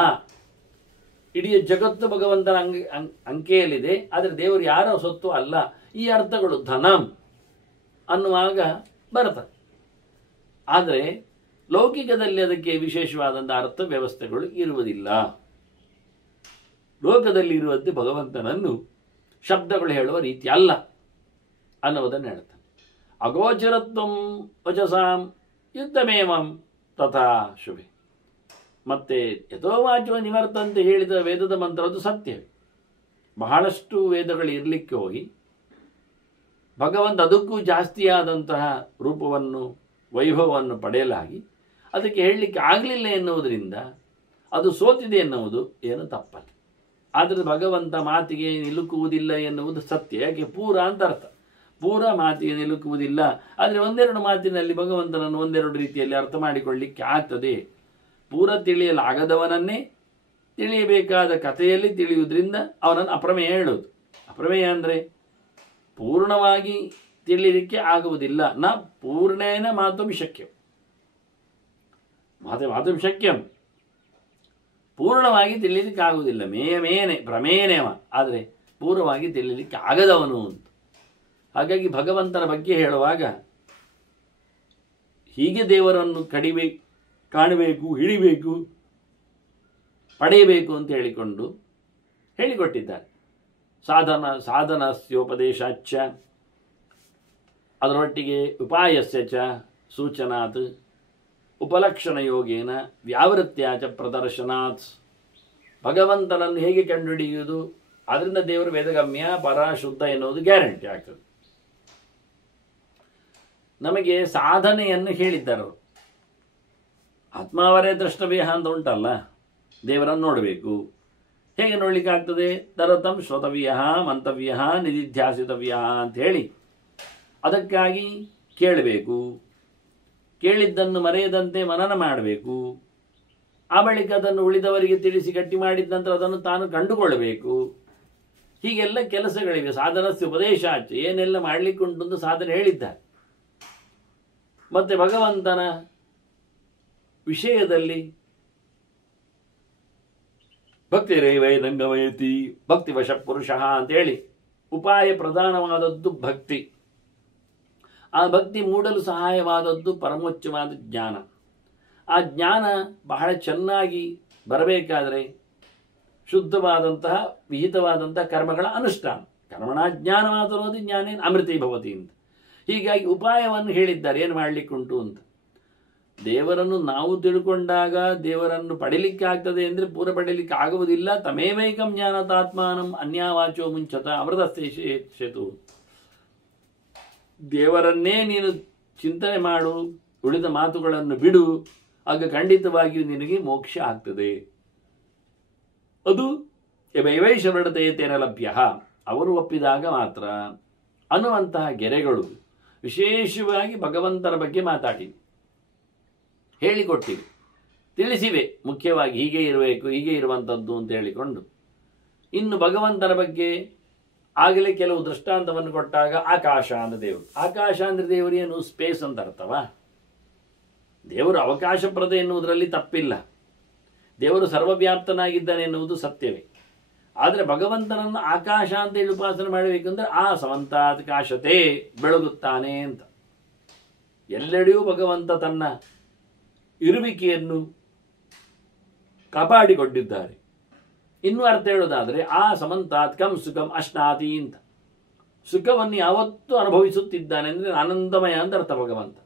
ಇಡೀ ಜಗತ್ತು ಭಗವಂತನ ಅಂಕೆಯಲ್ಲಿದೆ. ಆದರೆ ದೇವರು ಯಾರ ಸೊತ್ತು ಅಲ್ಲ. ಈ ಅರ್ಥಗಳು ಧನಂ ಅನ್ನುವಾಗ ಬರ್ತದೆ. ಆದರೆ ಲೌಕಿಕದಲ್ಲಿ ಅದಕ್ಕೆ ವಿಶೇಷವಾದಂಥ ಅರ್ಥ ವ್ಯವಸ್ಥೆಗಳು ಇರುವುದಿಲ್ಲ. ಲೋಕದಲ್ಲಿ ಇರುವಂತೆ ಭಗವಂತನನ್ನು ಶಬ್ದಗಳು ಹೇಳುವ ರೀತಿ ಅಲ್ಲ ಅನ್ನುವುದನ್ನು ಹೇಳ್ತಾನೆ. ಅಗೋಚರತ್ವಂ ವಚಸಾಂ ಯುದ್ಧಮೇವಂ ತಥಾ ಶುಭೆ. ಮತ್ತೆ ಯಥೋವಾಚೋ ನಿವರ್ತಂತೆ ಹೇಳಿದ ವೇದದ ಮಂತ್ರ ಅದು ಸತ್ಯವೇ. ಬಹಳಷ್ಟು ವೇದಗಳು ಇರಲಿಕ್ಕೆ ಹೋಗಿ ಭಗವಂತ ಅದಕ್ಕೂ ಜಾಸ್ತಿಯಾದಂತಹ ರೂಪವನ್ನು, ವೈಭವವನ್ನು ಪಡೆಯಲಾಗಿ ಅದಕ್ಕೆ ಹೇಳಲಿಕ್ಕೆ ಆಗಲಿಲ್ಲ ಎನ್ನುವುದರಿಂದ ಅದು ಸೋತಿದೆ ಎನ್ನುವುದು ಏನು ತಪ್ಪಲ್ಲ. ಆದರೆ ಭಗವಂತ ಮಾತಿಗೆ ನಿಲುಕುವುದಿಲ್ಲ ಎನ್ನುವುದು ಸತ್ಯ. ಯಾಕೆ? ಪೂರ ಅಂತ ಅರ್ಥ. ಪೂರ ಮಾತಿಗೆ ನಿಲುಕುವುದಿಲ್ಲ. ಆದರೆ ಒಂದೆರಡು ಮಾತಿನಲ್ಲಿ ಭಗವಂತನನ್ನು ಒಂದೆರಡು ರೀತಿಯಲ್ಲಿ ಅರ್ಥ ಮಾಡಿಕೊಳ್ಳಿಕ್ಕೆ ಆಗ್ತದೆ. ಪೂರ ತಿಳಿಯಲಾಗದವನನ್ನೇ ತಿಳಿಯಬೇಕಾದ ಕಥೆಯಲ್ಲಿ ತಿಳಿಯುವುದರಿಂದ ಅವನನ್ನು ಅಪ್ರಮೇಯ ಹೇಳೋದು. ಅಪ್ರಮೇಯ ಅಂದರೆ ಪೂರ್ಣವಾಗಿ ತಿಳಿಯಲಿಕ್ಕೆ ಆಗುವುದಿಲ್ಲ. ನ ಪೂರ್ಣೇನ ಮಾತುಂ ಶಕ್ಯಂ. ಮಾತುಂ ಶಕ್ಯಂ, ಪೂರ್ಣವಾಗಿ ತಿಳಿಯಲಿಕ್ಕೆ ಆಗುವುದಿಲ್ಲ. ಮೇಯಮೇನೆ ಪ್ರಮೇಯನೇವ, ಆದರೆ ಪೂರ್ಣವಾಗಿ ತಿಳಿಯಲಿಕ್ಕೆ ಆಗದವನು ಅಂತ. ಹಾಗಾಗಿ ಭಗವಂತನ ಬಗ್ಗೆ ಹೇಳುವಾಗ ಹೀಗೆ ದೇವರನ್ನು ಕಾಣಬೇಕು, ಹಿಡಿಬೇಕು, ಪಡೆಯಬೇಕು ಅಂತ ಹೇಳಿಕೊಟ್ಟಿದ್ದಾರೆ. ಸಾಧನಸ್ಯೋಪದೇಶಾಚ್ಚ, ಅದರೊಟ್ಟಿಗೆ ಉಪಾಯಸ್ಯ ಚ ಸೂಚನಾತ್, ಉಪಲಕ್ಷಣ ಯೋಗೇನ ವ್ಯಾವೃತ್ಯಾಚ ಪ್ರದರ್ಶನಾತ್. ಭಗವಂತನನ್ನು ಹೇಗೆ ಕಂಡುಹಿಡಿಯುವುದು, ಅದರಿಂದ ದೇವರು ವೇದಗಮ್ಯ ಪರ ಶುದ್ಧ ಎನ್ನುವುದು ಗ್ಯಾರಂಟಿ ಆಗ್ತದೆ. ನಮಗೆ ಸಾಧನೆಯನ್ನು ಹೇಳಿದ್ದಾರೆ ಅವರು. ಆತ್ಮಾವರೇ ದ್ರಷ್ಟವ್ಯ ಅಂತ ಉಂಟಲ್ಲ, ದೇವರನ್ನು ನೋಡಬೇಕು. ಹೇಗೆ ನೋಡ್ಲಿಕ್ಕೆ ಆಗ್ತದೆ? ತರತಂ ಶ್ರೋತವ್ಯ ಮಂತವ್ಯ ನಿಧಿಧ್ಯಾಸಿತವ್ಯ ಅಂತ ಹೇಳಿ ಅದಕ್ಕಾಗಿ ಕೇಳಬೇಕು. ಕೇಳಿದ್ದನ್ನು ಮರೆಯದಂತೆ ಮನನ ಮಾಡಬೇಕು. ಆ ಬಳಿಕ ಅದನ್ನು ಉಳಿದವರಿಗೆ ತಿಳಿಸಿ ಗಟ್ಟಿ ಮಾಡಿದ ನಂತರ ಅದನ್ನು ತಾನು ಕಂಡುಕೊಳ್ಳಬೇಕು. ಹೀಗೆಲ್ಲ ಕೆಲಸಗಳಿವೆ. ಸಾಧನಸ್ಯ ಉಪದೇಶಾಚ, ಏನೆಲ್ಲ ಮಾಡಲಿಕ್ಕೆ ಉಂಟು ಸಾಧನೆ ಹೇಳಿದ್ದಾರೆ. ಮತ್ತೆ ಭಗವಂತನ ವಿಷಯದಲ್ಲಿ ಭಕ್ತಿ ರೇವೈದಂಗಮಯತಿ ಭಕ್ತಿವಶ ಪುರುಷ ಅಂತೇಳಿ ಉಪಾಯ ಪ್ರಧಾನವಾದದ್ದು ಭಕ್ತಿ. ಆ ಭಕ್ತಿ ಮೂಡಲು ಸಹಾಯವಾದದ್ದು ಪರಮೋಚ್ಚವಾದ ಜ್ಞಾನ. ಆ ಜ್ಞಾನ ಬಹಳ ಚೆನ್ನಾಗಿ ಬರಬೇಕಾದರೆ ಶುದ್ಧವಾದಂತಹ ವಿಹಿತವಾದಂತಹ ಕರ್ಮಗಳ ಅನುಷ್ಠಾನ. ಕರ್ಮಣ ಜ್ಞಾನ ಮಾತರೋದು ಜ್ಞಾನೇನ ಅಮೃತಿ ಭವತಿ ಅಂತ. ಹೀಗಾಗಿ ಉಪಾಯವನ್ನು ಹೇಳಿದ್ದಾರೆ, ಏನು ಮಾಡಲಿಕ್ಕುಂಟು ಅಂತ. ದೇವರನ್ನು ನಾವು ತಿಳ್ಕೊಂಡಾಗ ದೇವರನ್ನು ಪಡಿಲಿಕ್ಕೆ ಆಗ್ತದೆ ಅಂದರೆ ಪೂರ ಪಡೀಲಿಕ್ಕೆ ಆಗುವುದಿಲ್ಲ. ತಮೇವೈಕಂ ಜ್ಞಾನತಾತ್ಮಾನಂ ಅನ್ಯಾವಾಚೋ ಮುಂಚತ ಅಮೃತಸ್ಥೇತು. ದೇವರನ್ನೇ ನೀನು ಚಿಂತನೆ ಮಾಡು, ಉಳಿದ ಮಾತುಗಳನ್ನು ಬಿಡು, ಆಗ ಖಂಡಿತವಾಗಿಯೂ ನಿನಗೆ ಮೋಕ್ಷ ಆಗ್ತದೆ. ಅದು ವೈವೈಶವೃಡತೆಯತೇನ ಲಭ್ಯ, ಅವರು ಒಪ್ಪಿದಾಗ ಮಾತ್ರ ಅನ್ನುವಂತಹ ಗೆರೆಗಳು ವಿಶೇಷವಾಗಿ ಭಗವಂತನ ಬಗ್ಗೆ ಮಾತಾಡಿ ಹೇಳಿಕೊಟ್ಟಿವೆ, ತಿಳಿಸಿವೆ. ಮುಖ್ಯವಾಗಿ ಹೀಗೆ ಇರಬೇಕು, ಹೀಗೆ ಇರುವಂಥದ್ದು ಅಂತ ಹೇಳಿಕೊಂಡು ಇನ್ನು ಭಗವಂತನ ಬಗ್ಗೆ ಆಗಲೇ ಕೆಲವು ದೃಷ್ಟಾಂತವನ್ನು ಕೊಟ್ಟಾಗ ಆಕಾಶ ಅಂದ್ರೆ ದೇವರು. ಆಕಾಶ ಅಂದ್ರೆ ದೇವರು ಏನು ಸ್ಪೇಸ್ ಅಂತ ಅರ್ಥವಾ? ದೇವರು ಅವಕಾಶಪ್ರದ ಎನ್ನುವುದರಲ್ಲಿ ತಪ್ಪಿಲ್ಲ. ದೇವರು ಸರ್ವವ್ಯಾಪ್ತನಾಗಿದ್ದಾನೆ ಎನ್ನುವುದು ಸತ್ಯವೇ. ಆದರೆ ಭಗವಂತನನ್ನು ಆಕಾಶ ಅಂತ ಹೇಳಿ ಉಪಾಸನೆ ಮಾಡಬೇಕಂದ್ರೆ ಆ ಸಮಂತಾತ್ ಕಾಶತೆ, ಬೆಳಗುತ್ತಾನೆ ಅಂತ. ಎಲ್ಲೆಡೆಯೂ ಭಗವಂತ ತನ್ನ ಇರುವಿಕೆಯನ್ನು ಕಾಪಾಡಿಕೊಂಡಿದ್ದಾರೆ. ಇನ್ನೂ ಅರ್ಥ ಹೇಳೋದಾದರೆ ಆ ಸಮಂತಾತ್ ಕಂ ಸುಖಂ ಅಶ್ನಾತಿ ಅಂತ. ಸುಖವನ್ನು ಯಾವತ್ತೂ ಅನುಭವಿಸುತ್ತಿದ್ದಾನೆ ಅಂದರೆ ಆನಂದಮಯ ಅಂತ ಅರ್ಥ ಭಗವಂತ.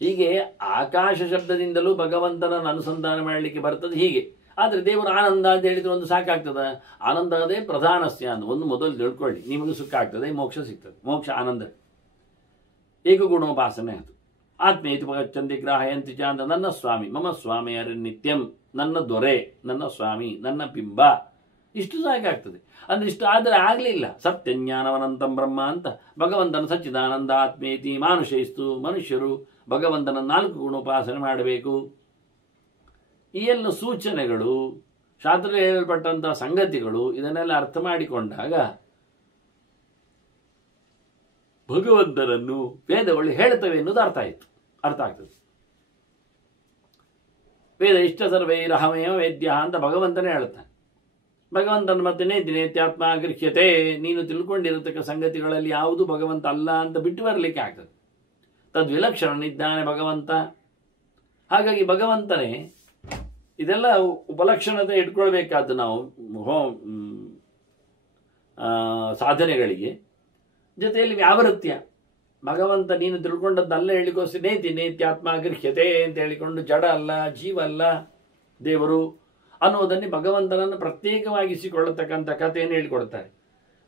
ಹೀಗೆ ಆಕಾಶ ಶಬ್ದದಿಂದಲೂ ಭಗವಂತನನ್ನು ಅನುಸಂಧಾನ ಮಾಡಲಿಕ್ಕೆ ಬರ್ತದೆ ಹೀಗೆ. ಆದರೆ ದೇವರು ಆನಂದ ಅಂತ ಹೇಳಿದ್ರೆ ಒಂದು ಸಾಕಾಗ್ತದ? ಆನಂದ ಅದೇ ಪ್ರಧಾನಸ್ಯ ಅಂತ ಒಂದು ಮೊದಲು ತಿಳ್ಕೊಳ್ಳಿ. ನಿಮಗೆ ಸುಖ ಆಗ್ತದೆ, ಮೋಕ್ಷ ಸಿಗ್ತದೆ. ಮೋಕ್ಷ ಆನಂದ, ಏಕಗುಣೋಪಾಸನೆ. ಅದು ಆತ್ಮೇತಿ ಪಗಚ್ಚಂತಿ ಗ್ರಾಹಯಂತಿ ಚ ಅಂತ. ನನ್ನ ಸ್ವಾಮಿ, ಮಮ ಸ್ವಾಮಿ ನಿತ್ಯಂ, ನನ್ನ ದೊರೆ, ನನ್ನ ಸ್ವಾಮಿ, ನನ್ನ ಬಿಂಬ, ಇಷ್ಟು ಸಾಕಾಗ್ತದೆ. ಅಂದ್ರೆ ಇಷ್ಟು ಆದರೆ ಆಗಲಿಲ್ಲ. ಸತ್ಯಜ್ಞಾನವನಂತಂ ಬ್ರಹ್ಮ ಅಂತ ಭಗವಂತನ ಸಚ್ಚಿದಾನಂದ ಆತ್ಮೇತಿ ಮಾನುಷಯಿಸ್ತು. ಮನುಷ್ಯರು ಭಗವಂತನ 4 ಗುಣೋಪಾಸನೆ ಮಾಡಬೇಕು. ಈ ಎಲ್ಲ ಸೂಚನೆಗಳು, ಶಾಸ್ತ್ರದಲ್ಲಿ ಹೇಳಲ್ಪಟ್ಟಂತಹ ಸಂಗತಿಗಳು, ಇದನ್ನೆಲ್ಲ ಅರ್ಥ ಮಾಡಿಕೊಂಡಾಗ ಭಗವಂತನನ್ನು ವೇದಗಳು ಹೇಳ್ತವೆ ಎನ್ನುವುದು ಅರ್ಥ ಆಗ್ತದೆ. ವೇದ ಇಷ್ಟ ಸರ್ವೈರಹಮೇವ ವೇದ್ಯ ಅಂತ ಭಗವಂತನೇ ಹೇಳ್ತಾನೆ. ಭಗವಂತನ ಮತ್ತೆ ನೇತ್ಯಾತ್ಮ ಗೃಹ್ಯತೆ, ನೀನು ತಿಳ್ಕೊಂಡಿರತಕ್ಕ ಸಂಗತಿಗಳಲ್ಲಿ ಯಾವುದು ಭಗವಂತ ಅಲ್ಲ ಅಂತ ಬಿಟ್ಟು ಬರಲಿಕ್ಕೆ ಆಗ್ತದೆ. ತದ್ವಿಲಕ್ಷಣನಿದ್ದಾನೆ ಭಗವಂತ. ಹಾಗಾಗಿ ಭಗವಂತನೇ ಇದೆಲ್ಲ ಉಪಲಕ್ಷಣತೆ ಇಟ್ಕೊಳ್ಬೇಕಾದ್ದು ನಾವು ಸಾಧನೆಗಳಿಗೆ. ಜೊತೆಯಲ್ಲಿ ವ್ಯಾವೃತ್ಯ, ಭಗವಂತ ನೀನು ತಿಳ್ಕೊಂಡದ್ದಲ್ಲ ಹೇಳಿಕೋಸ್ಕರ ನೇತ್ಯಾತ್ಮ ಗೃಹ್ಯತೆ ಅಂತ ಹೇಳಿಕೊಂಡು ಜಡ ಅಲ್ಲ, ಜೀವ ಅಲ್ಲ ದೇವರು ಅನ್ನೋದನ್ನೇ ಭಗವಂತನನ್ನು ಪ್ರತ್ಯೇಕವಾಗಿಸಿಕೊಳ್ಳತಕ್ಕಂಥ ಕಥೆಯನ್ನು ಹೇಳಿಕೊಡ್ತಾರೆ.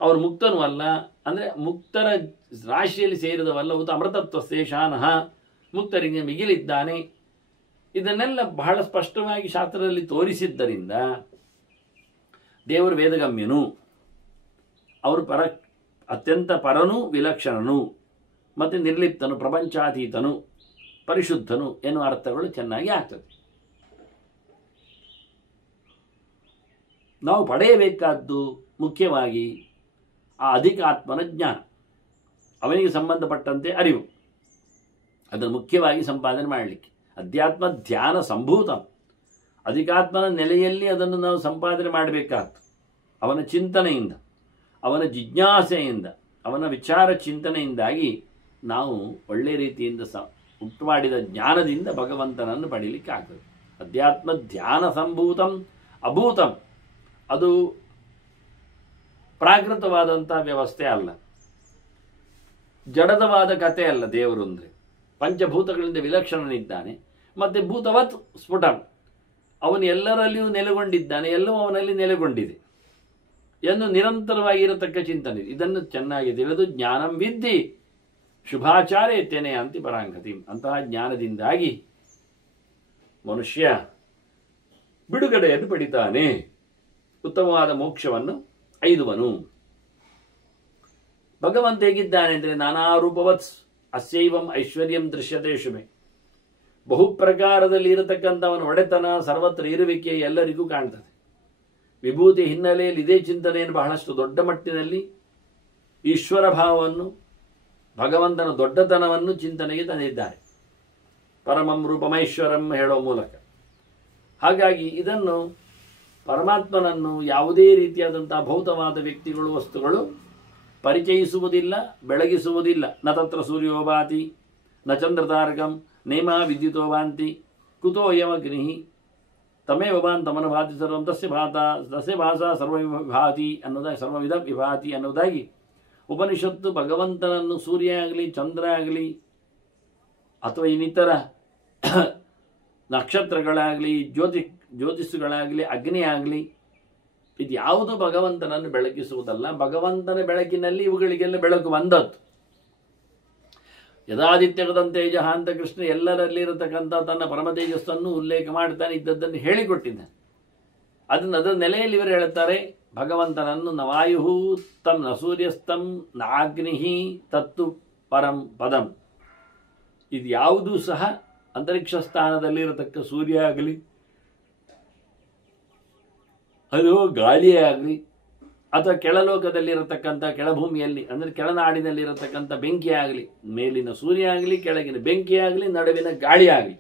ಅವರು ಮುಕ್ತನೂ ಅಲ್ಲ, ಅಂದರೆ ಮುಕ್ತರ ರಾಶಿಯಲ್ಲಿ ಸೇರಿದವಲ್ಲ, ಅಮೃತತ್ವ ಶೇಷಾನಃ, ಮುಕ್ತರಿಗೆ ಮಿಗಿಲಿದ್ದಾನೆ. ಇದನ್ನೆಲ್ಲ ಬಹಳ ಸ್ಪಷ್ಟವಾಗಿ ಶಾಸ್ತ್ರದಲ್ಲಿ ತೋರಿಸಿದ್ದರಿಂದ ದೇವರು ವೇದಗಮ್ಯನು, ಅವರು ಅತ್ಯಂತ ಪರನೂ ವಿಲಕ್ಷಣನು, ಮತ್ತು ನಿರ್ಲಿಪ್ತನು, ಪ್ರಪಂಚಾತೀತನು, ಪರಿಶುದ್ಧನು ಎನ್ನುವ ಅರ್ಥಗಳು ಚೆನ್ನಾಗಿ ಆಗ್ತದೆ. ನಾವು ಪಡೆಯಬೇಕಾದ್ದು ಮುಖ್ಯವಾಗಿ ಆ ಅಧಿಕ ಆತ್ಮನ ಜ್ಞಾನ, ಅವನಿಗೆ ಸಂಬಂಧಪಟ್ಟಂತೆ ಅರಿವು, ಅದನ್ನು ಮುಖ್ಯವಾಗಿ ಸಂಪಾದನೆ ಮಾಡಲಿಕ್ಕೆ. ಅಧ್ಯಾತ್ಮ ಧ್ಯಾನ ಸಂಭೂತ, ಅಧಿಕಾತ್ಮನ ನೆಲೆಯಲ್ಲಿ ಅದನ್ನು ನಾವು ಸಂಪಾದನೆ ಮಾಡಬೇಕಾಗ್ತದೆ. ಅವನ ಚಿಂತನೆಯಿಂದ, ಅವನ ಜಿಜ್ಞಾಸೆಯಿಂದ, ಅವನ ವಿಚಾರ ಚಿಂತನೆಯಿಂದಾಗಿ ನಾವು ಒಳ್ಳೆ ರೀತಿಯಿಂದ ಉಂಟು ಮಾಡಿದ ಜ್ಞಾನದಿಂದ ಭಗವಂತನನ್ನು ಪಡೀಲಿಕ್ಕೆ ಆಗ್ತದೆ. ಅಧ್ಯಾತ್ಮ ಧ್ಯಾನ ಸಂಭೂತಂ ಅಭೂತಂ, ಅದು ಪ್ರಾಕೃತವಾದಂಥ ವ್ಯವಸ್ಥೆ ಅಲ್ಲ, ಜಡದವಾದ ಕಥೆ ಅಲ್ಲ. ದೇವರು ಅಂದರೆ ಪಂಚಭೂತಗಳಿಂದ ವಿಲಕ್ಷಣನಿದ್ದಾನೆ, ಮತ್ತು ಭೂತವತ್ ಸ್ಫುಟಂ, ಅವನು ಎಲ್ಲರಲ್ಲಿಯೂ ನೆಲೆಗೊಂಡಿದ್ದಾನೆ, ಎಲ್ಲವೂ ಅವನಲ್ಲಿ ನೆಲೆಗೊಂಡಿದೆ ಎಂದು ನಿರಂತರವಾಗಿರತಕ್ಕ ಚಿಂತನೆ. ಇದನ್ನು ಚೆನ್ನಾಗಿ ತಿಳಿದು ಜ್ಞಾನಂ ವಿದ್ಧಿ ಶುಭಾಚಾರ್ಯ ಎತ್ತೇನೆ ಅಂತಿ ಪರಾಂಗತಿ. ಅಂತಹ ಜ್ಞಾನದಿಂದಾಗಿ ಮನುಷ್ಯ ಬಿಡುಗಡೆಯನ್ನು ಪಡಿತಾನೆ, ಉತ್ತಮವಾದ ಮೋಕ್ಷವನ್ನು ಐದುವನು. ಭಗವಂತ ಹೇಗಿದ್ದಾನೆ ಅಂದರೆ ನಾನಾ ರೂಪವತ್ ಅಸ್ಯೈವಂ ಐಶ್ವರ್ಯಂ ದೃಶ್ಯತೆ ಶುಭೆ, ಬಹು ಪ್ರಕಾರದಲ್ಲಿ ಇರತಕ್ಕಂಥವನ ಒಡೆತನ, ಸರ್ವತ್ರ ಇರುವಿಕೆ ಎಲ್ಲರಿಗೂ ಕಾಣ್ತದೆ. ವಿಭೂತಿ ಹಿನ್ನೆಲೆಯಲ್ಲಿ ಇದೇ ಚಿಂತನೆಯನ್ನು ಬಹಳಷ್ಟು ದೊಡ್ಡ ಮಟ್ಟಿನಲ್ಲಿ ಈಶ್ವರ ಭಾವವನ್ನು, ಭಗವಂತನ ದೊಡ್ಡತನವನ್ನು ಚಿಂತನೆಗೆ ತಂದಿದ್ದಾರೆ, ಪರಮಂ ರೂಪಮೈಶ್ವರಂ ಹೇಳೋ ಮೂಲಕ. ಹಾಗಾಗಿ ಇದನ್ನು ಪರಮಾತ್ಮನನ್ನು ಯಾವುದೇ ರೀತಿಯಾದಂತಹ ಭೌತವಾದ ವ್ಯಕ್ತಿಗಳು, ವಸ್ತುಗಳು ಪರಿಚಯಿಸುವುದಿಲ್ಲ, ಬೆಳಗಿಸುವುದಿಲ್ಲ. ನ ತತ್ರ ಸೂರ್ಯೋಭಾತಿ ನ ಚಂದ್ರತಾರಕಂ ನೇಮಾ ವಿದ್ಯುತೋ ಭಾಂತಿ ಕುತೋ ಯಮಗ್ನಿ ತಮೇವ ಭಾಂತಮನ ಭಾತಿ ಸರ್ವಂ ತಸ್ಯ ಭಾಸ ಸರ್ವವಿಭಾತಿ ಅನ್ನೋದಾಗಿ, ಸರ್ವವಿಧ ವಿಭಾತಿ ಅನ್ನೋದಾಗಿ ಉಪನಿಷತ್ತು ಭಗವಂತನನ್ನು ಸೂರ್ಯ ಆಗಲಿ, ಚಂದ್ರ ಆಗಲಿ, ಅಥವಾ ಇನ್ನಿತರ ನಕ್ಷತ್ರಗಳಾಗಲಿ, ಜ್ಯೋತಿಷುಗಳಾಗಲಿ, ಅಗ್ನಿ ಆಗಲಿ, ಇದು ಯಾವುದು ಭಗವಂತನನ್ನು ಬೆಳಕಿಸುವುದಲ್ಲ. ಭಗವಂತನ ಬೆಳಕಿನಲ್ಲಿ ಇವುಗಳಿಗೆಲ್ಲ ಬೆಳಕು ಬಂದದ್ದು. ಯದಾದಿತ್ಯಗತಂ ತೇಜಃ ಅಂತ ಕೃಷ್ಣ ಎಲ್ಲರಲ್ಲಿರತಕ್ಕಂಥ ತನ್ನ ಪರಮ ತೇಜಸ್ಸನ್ನು ಉಲ್ಲೇಖ ಮಾಡ್ತಾನೆ, ಇದ್ದದ್ದನ್ನು ಹೇಳಿಕೊಟ್ಟಿದ್ದಾನೆ. ಅದರ ನೆಲೆಯಲ್ಲಿ ಇವರು ಹೇಳುತ್ತಾರೆ, ಭಗವಂತನನ್ನು ನ ವಾಯು ತಂ ನ ಸೂರ್ಯಸ್ತಂ ನಾಗ್ನಿ ತತ್ತು ಪರಂ ಪದಂ. ಇದು ಯಾವುದೂ ಸಹ ಅಂತರಿಕ್ಷ ಸ್ಥಾನದಲ್ಲಿರತಕ್ಕ ಸೂರ್ಯ ಆಗಲಿ, ಅದು ಗಾಳಿಯೇ ಆಗಲಿ, ಅಥವಾ ಕೆಳಲೋಕದಲ್ಲಿರತಕ್ಕಂಥ ಕೆಳಭೂಮಿಯಲ್ಲಿ ಅಂದರೆ ಕೆಳನಾಡಿನಲ್ಲಿರತಕ್ಕಂಥ ಬೆಂಕಿ ಆಗಲಿ, ಮೇಲಿನ ಸೂರ್ಯ ಆಗಲಿ, ಕೆಳಗಿನ ಬೆಂಕಿ ಆಗಲಿ, ನಡುವಿನ ಗಾಳಿ ಆಗಲಿ,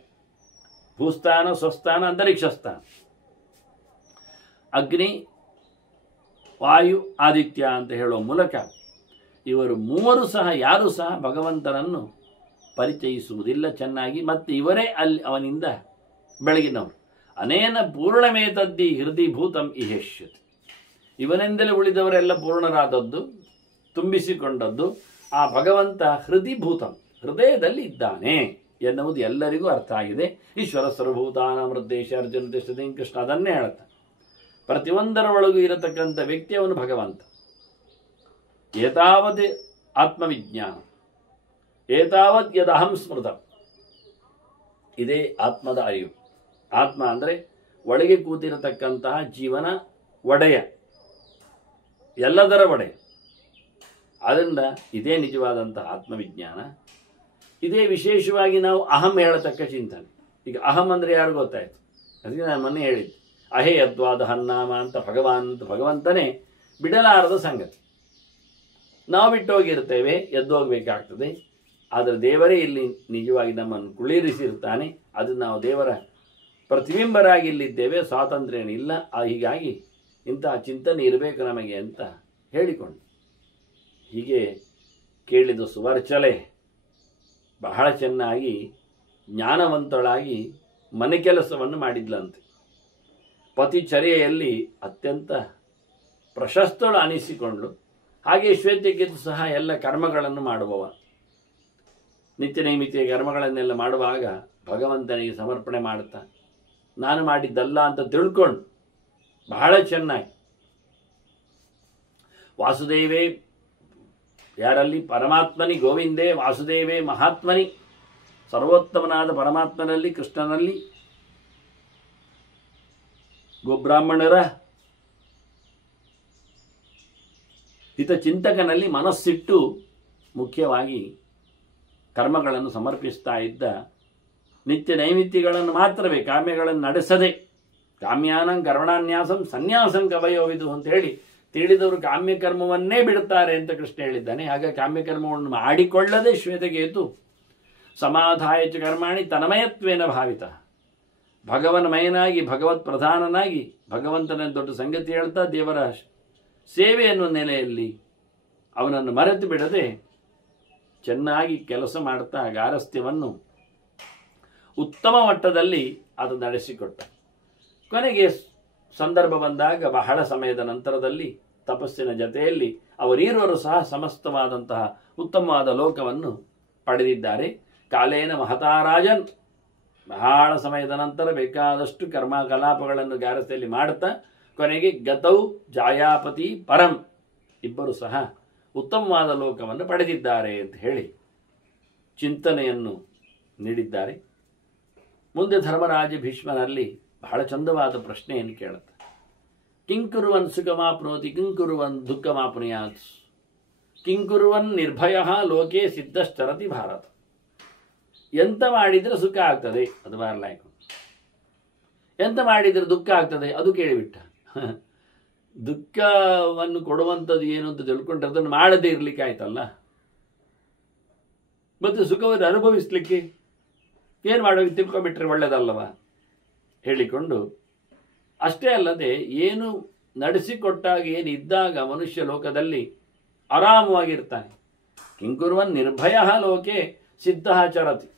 ಭೂಸ್ಥಾನ, ಸ್ವಸ್ಥಾನ, ಅಂತರಿಕ್ಷ ಸ್ಥಾನ, ಅಗ್ನಿ, ವಾಯು, ಆದಿತ್ಯ ಅಂತ ಹೇಳುವ ಮೂಲಕ ಇವರು ಮೂವರು ಸಹ ಯಾರೂ ಸಹ ಭಗವಂತನನ್ನು ಪರಿಚಯಿಸುವುದಿಲ್ಲ ಚೆನ್ನಾಗಿ. ಮತ್ತು ಇವರೇ ಅಲ್ಲಿ ಅವನಿಂದ ಬೆಳಗಿನವರು. ಅನೇನ ಪೂರ್ಣಮೇತದ್ದಿ ಹೃದಯ ಭೂತಂ ಇಹೇಷ್ಯತೆ, ಇವನೆಂದಲೇ ಉಳಿದವರೆಲ್ಲ ಪೂರ್ಣರಾದದ್ದು, ತುಂಬಿಸಿಕೊಂಡದ್ದು ಆ ಭಗವಂತ ಹೃದಯಭೂತಂ, ಹೃದಯದಲ್ಲಿ ಇದ್ದಾನೆ ಎನ್ನುವುದು ಎಲ್ಲರಿಗೂ ಅರ್ಥ ಆಗಿದೆ. ಈಶ್ವರ ಸರ್ವಭೂತಾನ ಮೃದ್ದೇಶ ಅರ್ಜುನ ದೇಶದ ಕೃಷ್ಣ ಅದನ್ನೇ ಹೇಳ್ತಾನೆ. ಪ್ರತಿಯೊಂದರ ಒಳಗೂ ಇರತಕ್ಕಂಥ ವ್ಯಕ್ತಿ ಅವನು ಭಗವಂತ. ಏತಾವತ್ ಆತ್ಮವಿಜ್ಞಾನ, ಏತಾವತ್ ಯದಹಂ ಸ್ಮೃತ, ಇದೇ ಆತ್ಮದ ಅರಿವು. ಆತ್ಮ ಅಂದರೆ ಒಳಗೆ ಕೂತಿರತಕ್ಕಂತಹ ಜೀವನ ಒಡೆಯ, ಎಲ್ಲದರ ಒಡೆಯ. ಆದ್ದರಿಂದ ಇದೇ ನಿಜವಾದಂತಹ ಆತ್ಮವಿಜ್ಞಾನ. ಇದೇ ವಿಶೇಷವಾಗಿ ನಾವು ಅಹಂ ಹೇಳತಕ್ಕ ಚಿಂತನೆ. ಈಗ ಅಹಂ ಅಂದರೆ ಯಾರು ಗೊತ್ತಾಯ್ತು, ಅದಕ್ಕೆ ನಾನು ಮೊನ್ನೆ ಹೇಳಿದ್ದೆ, ಅಹೇ ಯದ್ವಾದ ಹನ್ನಾಮ ಅಂತ ಭಗವಂತನೇ ಬಿಡಲಾರದ ಸಂಗತಿ. ನಾವು ಬಿಟ್ಟೋಗಿರ್ತೇವೆ, ಎದ್ದೋಗ್ಬೇಕಾಗ್ತದೆ. ಆದರೆ ದೇವರೇ ಇಲ್ಲಿ ನಿಜವಾಗಿ ನಮ್ಮನ್ನು ಕುಳ್ಳಿರಿಸಿರ್ತಾನೆ. ಅದು ನಾವು ದೇವರ ಪ್ರತಿಬಿಂಬರಾಗಿ ಇಲ್ಲಿದ್ದೇವೆ, ಸ್ವಾತಂತ್ರ್ಯ ಇಲ್ಲ. ಹೀಗಾಗಿ ಇಂತಹ ಚಿಂತನೆ ಇರಬೇಕು ನಮಗೆ ಅಂತ ಹೇಳಿಕೊಂಡು ಹೀಗೆ ಕೇಳಿದ ಸುವರ್ಚಲೆ ಬಹಳ ಚೆನ್ನಾಗಿ ಜ್ಞಾನವಂತಳಾಗಿ ಮನೆ ಕೆಲಸವನ್ನು ಮಾಡಿದ್ಲಂತೆ. ಪತಿಚರ್ಯೆಯಲ್ಲಿ ಅತ್ಯಂತ ಪ್ರಶಸ್ತಳು ಅನಿಸಿಕೊಂಡು, ಹಾಗೆ ಶ್ವೇತಕ್ಕಿದ್ದು ಸಹ ಎಲ್ಲ ಕರ್ಮಗಳನ್ನು ಮಾಡುವವ, ನಿತ್ಯ ನೈಮಿತ್ಯ ಕರ್ಮಗಳನ್ನೆಲ್ಲ ಮಾಡುವಾಗ ಭಗವಂತನಿಗೆ ಸಮರ್ಪಣೆ ಮಾಡುತ್ತಾ ನಾನು ಮಾಡಿದ್ದಲ್ಲ ಅಂತ ತಿಳ್ಕೊಂಡು ಬಹಳ ಚೆನ್ನಾಗಿ ವಾಸುದೇವೇ, ಯಾರಲ್ಲಿ ಪರಮಾತ್ಮನಿ ಗೋವಿಂದೇ ವಾಸುದೇವೇ ಮಹಾತ್ಮನಿ, ಸರ್ವೋತ್ತಮನಾದ ಪರಮಾತ್ಮನಲ್ಲಿ ಕೃಷ್ಣನಲ್ಲಿ ಗೋಬ್ರಾಹ್ಮಣರ ಹಿತಚಿಂತಕನಲ್ಲಿ ಮನಸ್ಸಿಟ್ಟು ಮುಖ್ಯವಾಗಿ ಕರ್ಮಗಳನ್ನು ಸಮರ್ಪಿಸ್ತಾ ಇದ್ದ, ನಿತ್ಯ ನೈಮಿತ್ತಿಗಳನ್ನು ಮಾತ್ರವೇ ಕಾಮ್ಯಗಳನ್ನು ನಡೆಸದೆ, ಕಾಮ್ಯಾನಂ ಕರ್ಮಣಾನ್ಯಾಸಂ ಸನ್ಯಾಸಂ ಕವಯೋವಿದು ಅಂತ ಹೇಳಿ ತಿಳಿದವರು ಕಾಮ್ಯಕರ್ಮವನ್ನೇ ಬಿಡುತ್ತಾರೆ ಅಂತ ಕೃಷ್ಣ ಹೇಳಿದ್ದಾನೆ. ಹಾಗೆ ಕಾಮ್ಯಕರ್ಮವನ್ನು ಮಾಡಿಕೊಳ್ಳದೆ ಶ್ವೇತಕೇತು ಸಮಾಧಾಯ ಚ ಕರ್ಮಾಣಿ ತನ್ಮಯತ್ವೇನ ಭಾವಿತ, ಭಗವನ್ಮಯನಾಗಿ ಭಗವತ್ ಪ್ರಧಾನನಾಗಿ ಭಗವಂತನ ದೊಡ್ಡ ಸಂಗತಿ ಹೇಳ್ತಾ ದೇವರ ಸೇವೆ ಅನ್ನುವ ನೆಲೆಯಲ್ಲಿ ಅವನನ್ನು ಮರೆತು ಬಿಡದೆ ಚೆನ್ನಾಗಿ ಕೆಲಸ ಮಾಡ್ತಾ ಗಾರಸ್ಥ್ಯವನ್ನು ಉತ್ತಮ ಮಟ್ಟದಲ್ಲಿ ಅದು ನಡೆಸಿಕೊಟ್ಟ. ಕೊನೆಗೆ ಸಂದರ್ಭ ಬಂದಾಗ ಬಹಳ ಸಮಯದ ನಂತರದಲ್ಲಿ ತಪಸ್ಸಿನ ಜತೆಯಲ್ಲಿ ಅವರೀರುವರು ಸಹ ಸಮಸ್ತವಾದಂತಹ ಉತ್ತಮವಾದ ಲೋಕವನ್ನು ಪಡೆದಿದ್ದಾರೆ. ಕಾಲೇನ ಮಹತಾರಾಜನ್, ಬಹಳ ಸಮಯದ ನಂತರ ಬೇಕಾದಷ್ಟು ಕರ್ಮಕಲಾಪಗಳನ್ನು ಗಾರಸ್ಥೆಯಲ್ಲಿ ಮಾಡುತ್ತಾ ಕೊನೆಗೆ ಗತೌ ಜಾಯಾಪತಿ ಪರಂ, ಇಬ್ಬರು ಸಹ ಉತ್ತಮವಾದ ಲೋಕವನ್ನು ಪಡೆದಿದ್ದಾರೆ ಅಂತ ಹೇಳಿ ಚಿಂತನೆಯನ್ನು ನೀಡಿದ್ದಾರೆ. ಮುಂದೆ ಧರ್ಮರಾಜ ಭೀಷ್ಮನಲ್ಲಿ ಬಹಳ ಚಂದವಾದ ಪ್ರಶ್ನೆಯನ್ನು ಕೇಳುತ್ತೆ. ಕಿಂಕುರುವನ್ ಸುಖಮಾಪ್ನೋತಿ ಕಿಂಕುರುವನ್ ದುಃಖಮಾಪ್ನುಯಾತ್, ಕಿಂಕುರುವನ್ ನಿರ್ಭಯ ಲೋಕೆ ಸಿದ್ಧಶ್ಚರತಿ ಭಾರತ. ಎಂತ ಮಾಡಿದರೆ ಸುಖ ಆಗ್ತದೆ ಅದು ಬಾರ್ಲಾಯ್ಕು, ಎಂತ ಮಾಡಿದರೆ ದುಃಖ ಆಗ್ತದೆ ಅದು ಕೇಳಿಬಿಟ್ಟ. ದುಃಖವನ್ನು ಕೊಡುವಂಥದ್ದು ಏನು ಅಂತ ತಿಳ್ಕೊಂಡ್ರೆ ಅದನ್ನು ಮಾಡದೇ ಇರಲಿಕ್ಕೆ ಆಯ್ತಲ್ಲ, ಮತ್ತು ಸುಖವನ್ನು ಅನುಭವಿಸ್ಲಿಕ್ಕೆ ಏನು ಮಾಡೋದು ತಿಳ್ಕೊಂಡ್ಬಿಟ್ರೆ ಒಳ್ಳೆಯದಲ್ಲವ ಹೇಳಿಕೊಂಡು, ಅಷ್ಟೇ ಅಲ್ಲದೆ ಏನು ನಡೆಸಿಕೊಟ್ಟಾಗ ಏನು ಇದ್ದಾಗ ಮನುಷ್ಯ ಲೋಕದಲ್ಲಿ ಆರಾಮವಾಗಿರ್ತಾನೆ. ಕಿಂಕುರುವನ್ ನಿರ್ಭಯ ಲೋಕೆ ಸಿದ್ಧ ಚರತಿ,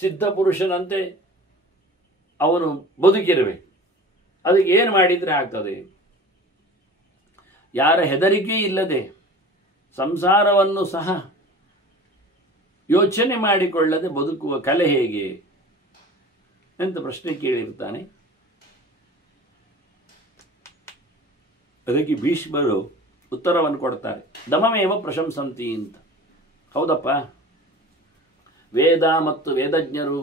ಸಿದ್ಧ ಪುರುಷನಂತೆ ಅವನು ಬದುಕಿರಬೇಕು. ಅದಕ್ಕೆ ಏನು ಮಾಡಿದರೆ ಆಗ್ತದೆ? ಯಾರ ಹೆದರಿಕೆ ಇಲ್ಲದೆ ಸಂಸಾರವನ್ನು ಸಹ ಯೋಚನೆ ಮಾಡಿಕೊಳ್ಳದೆ ಬದುಕುವ ಕಲೆ ಹೇಗೆ ಅಂತ ಪ್ರಶ್ನೆ ಕೇಳಿರ್ತಾನೆ. ಅದಕ್ಕೆ ಭೀಷ್ಮರು ಉತ್ತರವನ್ನು ಕೊಡ್ತಾರೆ, ದಮಮೇವ ಪ್ರಶಂಸಂತಿ ಅಂತ. ಹೌದಪ್ಪ, ವೇದ ಮತ್ತು ವೇದಜ್ಞರು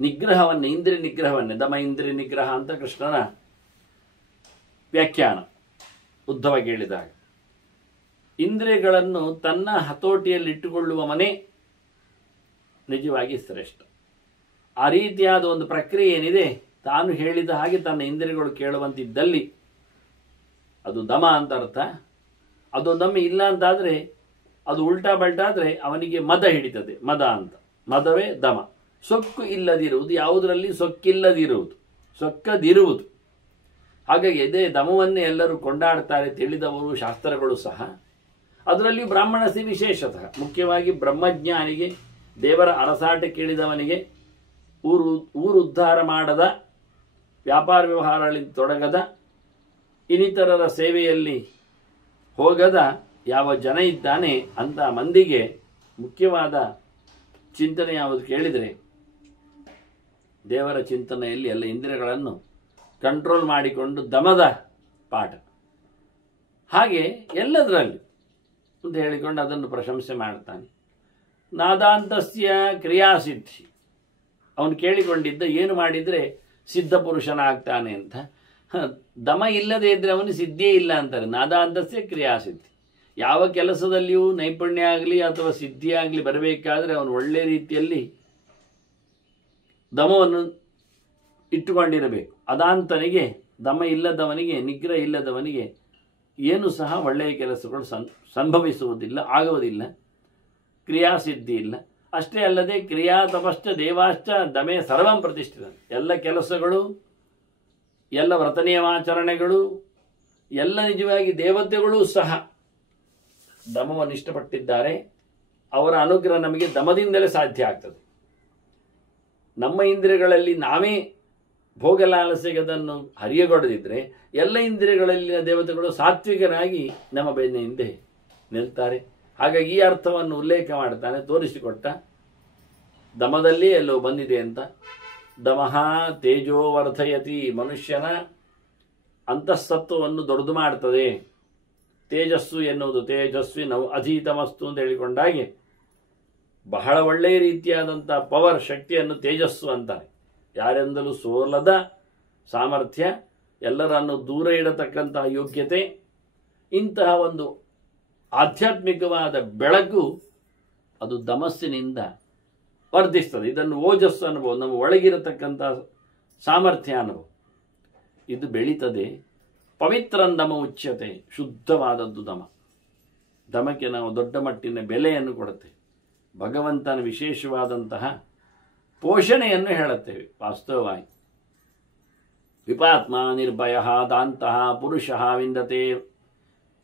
ನಿಗ್ರಹವನ್ನೇ, ಇಂದ್ರಿಯ ನಿಗ್ರಹವನ್ನೇ, ದಮ ಇಂದ್ರಿಯ ನಿಗ್ರಹ ಅಂತ ಕೃಷ್ಣನ ವ್ಯಾಖ್ಯಾನ ಉದ್ಧವ ಕೇಳಿದಾಗ, ಇಂದ್ರಿಯಗಳನ್ನು ತನ್ನ ಹತೋಟಿಯಲ್ಲಿಟ್ಟುಕೊಳ್ಳುವ ಮನೆ ನಿಜವಾಗಿ ಶ್ರೇಷ್ಠ. ಆ ರೀತಿಯಾದ ಒಂದು ಪ್ರಕ್ರಿಯೆ ಏನಿದೆ, ತಾನು ಹೇಳಿದ ಹಾಗೆ ತನ್ನ ಇಂದ್ರಿಯಗಳು ಕೇಳುವಂತಿದ್ದಲ್ಲಿ ಅದು ದಮ ಅಂತ ಅರ್ಥ. ಅದು ದಮ ಇಲ್ಲ ಅಂತಾದರೆ, ಅದು ಉಲ್ಟಾ ಬಲ್ಟಾದರೆ ಅವನಿಗೆ ಮದ ಹಿಡಿತದೆ, ಮದ ಅಂತ. ಮದವೇ ದಮ. ಸೊಕ್ಕು ಇಲ್ಲದಿರುವುದು, ಯಾವುದರಲ್ಲಿ ಸೊಕ್ಕಿಲ್ಲದಿರುವುದು, ಸೊಕ್ಕದಿರುವುದು. ಹಾಗಾಗಿ ಇದೇ ದಮವನ್ನೇ ಎಲ್ಲರೂ ಕೊಂಡಾಡ್ತಾರೆ ತಿಳಿದವರು, ಶಾಸ್ತ್ರಗಳು ಸಹ. ಅದರಲ್ಲಿ ಬ್ರಾಹ್ಮಣಸಿ ವಿಶೇಷತಃ, ಮುಖ್ಯವಾಗಿ ಬ್ರಹ್ಮಜ್ಞಾನಿಗೆ, ದೇವರ ಅರಸಾಟ ಕೇಳಿದವನಿಗೆ, ಊರು ಉದ್ಧಾರ ಮಾಡದ, ವ್ಯಾಪಾರ ವ್ಯವಹಾರಗಳಲ್ಲಿ ತೊಡಗದ, ಇನ್ನಿತರರ ಸೇವೆಯಲ್ಲಿ ಹೋಗದ ಯಾವ ಜನ ಇದ್ದಾನೆ ಅಂತ ಮಂದಿಗೆ ಮುಖ್ಯವಾದ ಚಿಂತನೆ ಯಾವುದು ಕೇಳಿದರೆ, ದೇವರ ಚಿಂತನೆಯಲ್ಲಿ ಎಲ್ಲ ಇಂದ್ರಿಯಗಳನ್ನು ಕಂಟ್ರೋಲ್ ಮಾಡಿಕೊಂಡು ದಮದ ಪಾಠ. ಹಾಗೆ ಎಲ್ಲದರಲ್ಲಿ ಅಂತ ಹೇಳಿಕೊಂಡು ಅದನ್ನು ಪ್ರಶಂಸೆ ಮಾಡ್ತಾನೆ. ನಾದಾಂತಸ್ಯ ಕ್ರಿಯಾಸಿದ್ಧಿ, ಅವನು ಕೇಳಿಕೊಂಡಿದ್ದ ಏನು ಮಾಡಿದರೆ ಸಿದ್ಧ ಪುರುಷನಾಗ್ತಾನೆ ಅಂತ. ದಮ ಇಲ್ಲದೆ ಇದ್ದರೆ ಅವನು ಸಿದ್ಧಿಯೇ ಇಲ್ಲ ಅಂತಾರೆ. ನಾದಾಂತಸ್ಯ ಕ್ರಿಯಾಸಿದ್ಧಿ, ಯಾವ ಕೆಲಸದಲ್ಲಿಯೂ ನೈಪುಣ್ಯ ಆಗಲಿ ಅಥವಾ ಸಿದ್ಧಿ ಆಗಲಿ ಬರಬೇಕಾದ್ರೆ ಅವನು ಒಳ್ಳೆ ರೀತಿಯಲ್ಲಿ ದಮವನ್ನು ಇಟ್ಟುಕೊಂಡಿರಬೇಕು. ಅದಾಂತನಿಗೆ, ದಮ ಇಲ್ಲದವನಿಗೆ, ನಿಗ್ರಹ ಇಲ್ಲದವನಿಗೆ ಏನು ಸಹ ಒಳ್ಳೆಯ ಕೆಲಸಗಳು ಸಂಭವಿಸುವುದಿಲ್ಲ, ಆಗುವುದಿಲ್ಲ, ಕ್ರಿಯಾಸಿದ್ಧಿ ಇಲ್ಲ. ಅಷ್ಟೇ ಅಲ್ಲದೆ ಕ್ರಿಯಾ ತಪಶ್ಚ ದೇವಾಶ್ಚ ದಮೆ ಸರ್ವಂ ಪ್ರತಿಷ್ಠಿತ, ಎಲ್ಲ ಕೆಲಸಗಳು, ಎಲ್ಲ ವ್ರತನಿಯಮಾಚರಣೆಗಳು, ಎಲ್ಲ ನಿಜವಾಗಿ ದೇವತೆಗಳು ಸಹ ದಮವನ್ನು ಇಷ್ಟಪಟ್ಟಿದ್ದಾರೆ. ಅವರ ಅನುಗ್ರಹ ನಮಗೆ ದಮದಿಂದಲೇ ಸಾಧ್ಯ ಆಗ್ತದೆ. ನಮ್ಮ ಇಂದ್ರಿಯಗಳಲ್ಲಿ ನಾವೇ ಭೋಗಲಾಲಸೆಗೆ ಅದನ್ನು ಹರಿಯಗೊಡದಿದ್ದರೆ ಎಲ್ಲ ಇಂದ್ರಿಯಗಳಲ್ಲಿನ ದೇವತೆಗಳು ಸಾತ್ವಿಕರಾಗಿ ನಮ್ಮ ಬೆನ್ನ ಹಿಂದೆ ನಿಲ್ತಾರೆ. ಹಾಗಾಗಿ ಈ ಅರ್ಥವನ್ನು ಉಲ್ಲೇಖ ಮಾಡ್ತಾನೆ, ತೋರಿಸಿಕೊಟ್ಟ. ದಮದಲ್ಲಿ ಎಲ್ಲೋ ಬಂದಿದೆ ಅಂತ. ದಮಃ ತೇಜೋ ವರ್ಧಯತಿ, ಮನುಷ್ಯನ ಅಂತಃಸತ್ವವನ್ನು ದೊಡ್ಡದು ಮಾಡ್ತದೆ. ತೇಜಸ್ಸು ಎನ್ನುವುದು ತೇಜಸ್ವಿ ನೌ ಅಧೀತಮಸ್ತು ಅಂತ ಹೇಳಿಕೊಂಡಾಗೆ ಬಹಳ ಒಳ್ಳೆಯ ರೀತಿಯಾದಂಥ ಪವರ್, ಶಕ್ತಿಯನ್ನು ತೇಜಸ್ಸು ಅಂತಾರೆ. ಯಾರೆಂದಲೂ ಸೋಲದ ಸಾಮರ್ಥ್ಯ, ಎಲ್ಲರನ್ನು ದೂರ ಇಡತಕ್ಕಂತಹ ಯೋಗ್ಯತೆ, ಇಂತಹ ಒಂದು ಆಧ್ಯಾತ್ಮಿಕವಾದ ಬೆಳಕು ಅದು ದಮಸ್ಸಿನಿಂದ ವರ್ಧಿಸ್ತದೆ. ಇದನ್ನು ಓಜಸ್ಸು ಅನುಭವ, ನಮ್ಮ ಒಳಗಿರತಕ್ಕಂಥ ಸಾಮರ್ಥ್ಯ ಅನುಭವ ಇದು ಬೆಳೀತದೆ. ಪವಿತ್ರನ್ ದಮ ಉಚ್ಯತೆ, ಶುದ್ಧವಾದದ್ದು ದಮ. ದಮಕ್ಕೆ ನಾವು ದೊಡ್ಡ ಮಟ್ಟಿನ ಬೆಲೆಯನ್ನು ಕೊಡುತ್ತೇವೆ. ಭಗವಂತನ ವಿಶೇಷವಾದಂತಹ ಪೋಷಣೆಯನ್ನು ಹೇಳುತ್ತೇವೆ. ವಾಸ್ತವವಾಗಿ ವಿಪಾತ್ಮ ನಿರ್ಭಯ ದಾಂತಹ ಪುರುಷ ವಿಂದತೆ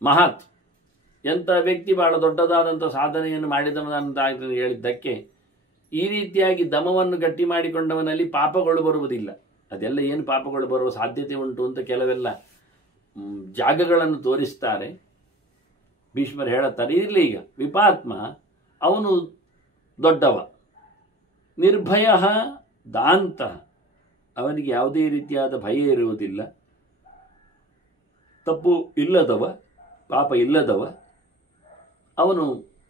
ಮಹತ್. ಎಂಥ ವ್ಯಕ್ತಿ ಬಹಳ ದೊಡ್ಡದಾದಂಥ ಸಾಧನೆಯನ್ನು ಮಾಡಿದವನಂತ ಹೇಳಿದ್ದಕ್ಕೆ ಈ ರೀತಿಯಾಗಿ ದಮವನ್ನು ಗಟ್ಟಿ ಮಾಡಿಕೊಂಡವನಲ್ಲಿ ಪಾಪಗಳು ಬರುವುದಿಲ್ಲ. ಅದೆಲ್ಲ ಏನು ಪಾಪಗಳು ಬರುವ ಸಾಧ್ಯತೆ ಉಂಟು ಅಂತ ಕೆಲವೆಲ್ಲ ಜಾಗಗಳನ್ನು ತೋರಿಸ್ತಾರೆ. ಭೀಷ್ಮರು ಹೇಳುತ್ತಾರೆ, ಇರಲಿ, ಈಗ ವಿಪಾತ್ಮ ಅವನು ದೊಡ್ಡವ, ನಿರ್ಭಯ ದಾಂತ ಅವನಿಗೆ ಯಾವುದೇ ರೀತಿಯಾದ ಭಯ ಇರುವುದಿಲ್ಲ, ತಪ್ಪು ಇಲ್ಲದವ, ಪಾಪ ಇಲ್ಲದವ, ಅವನು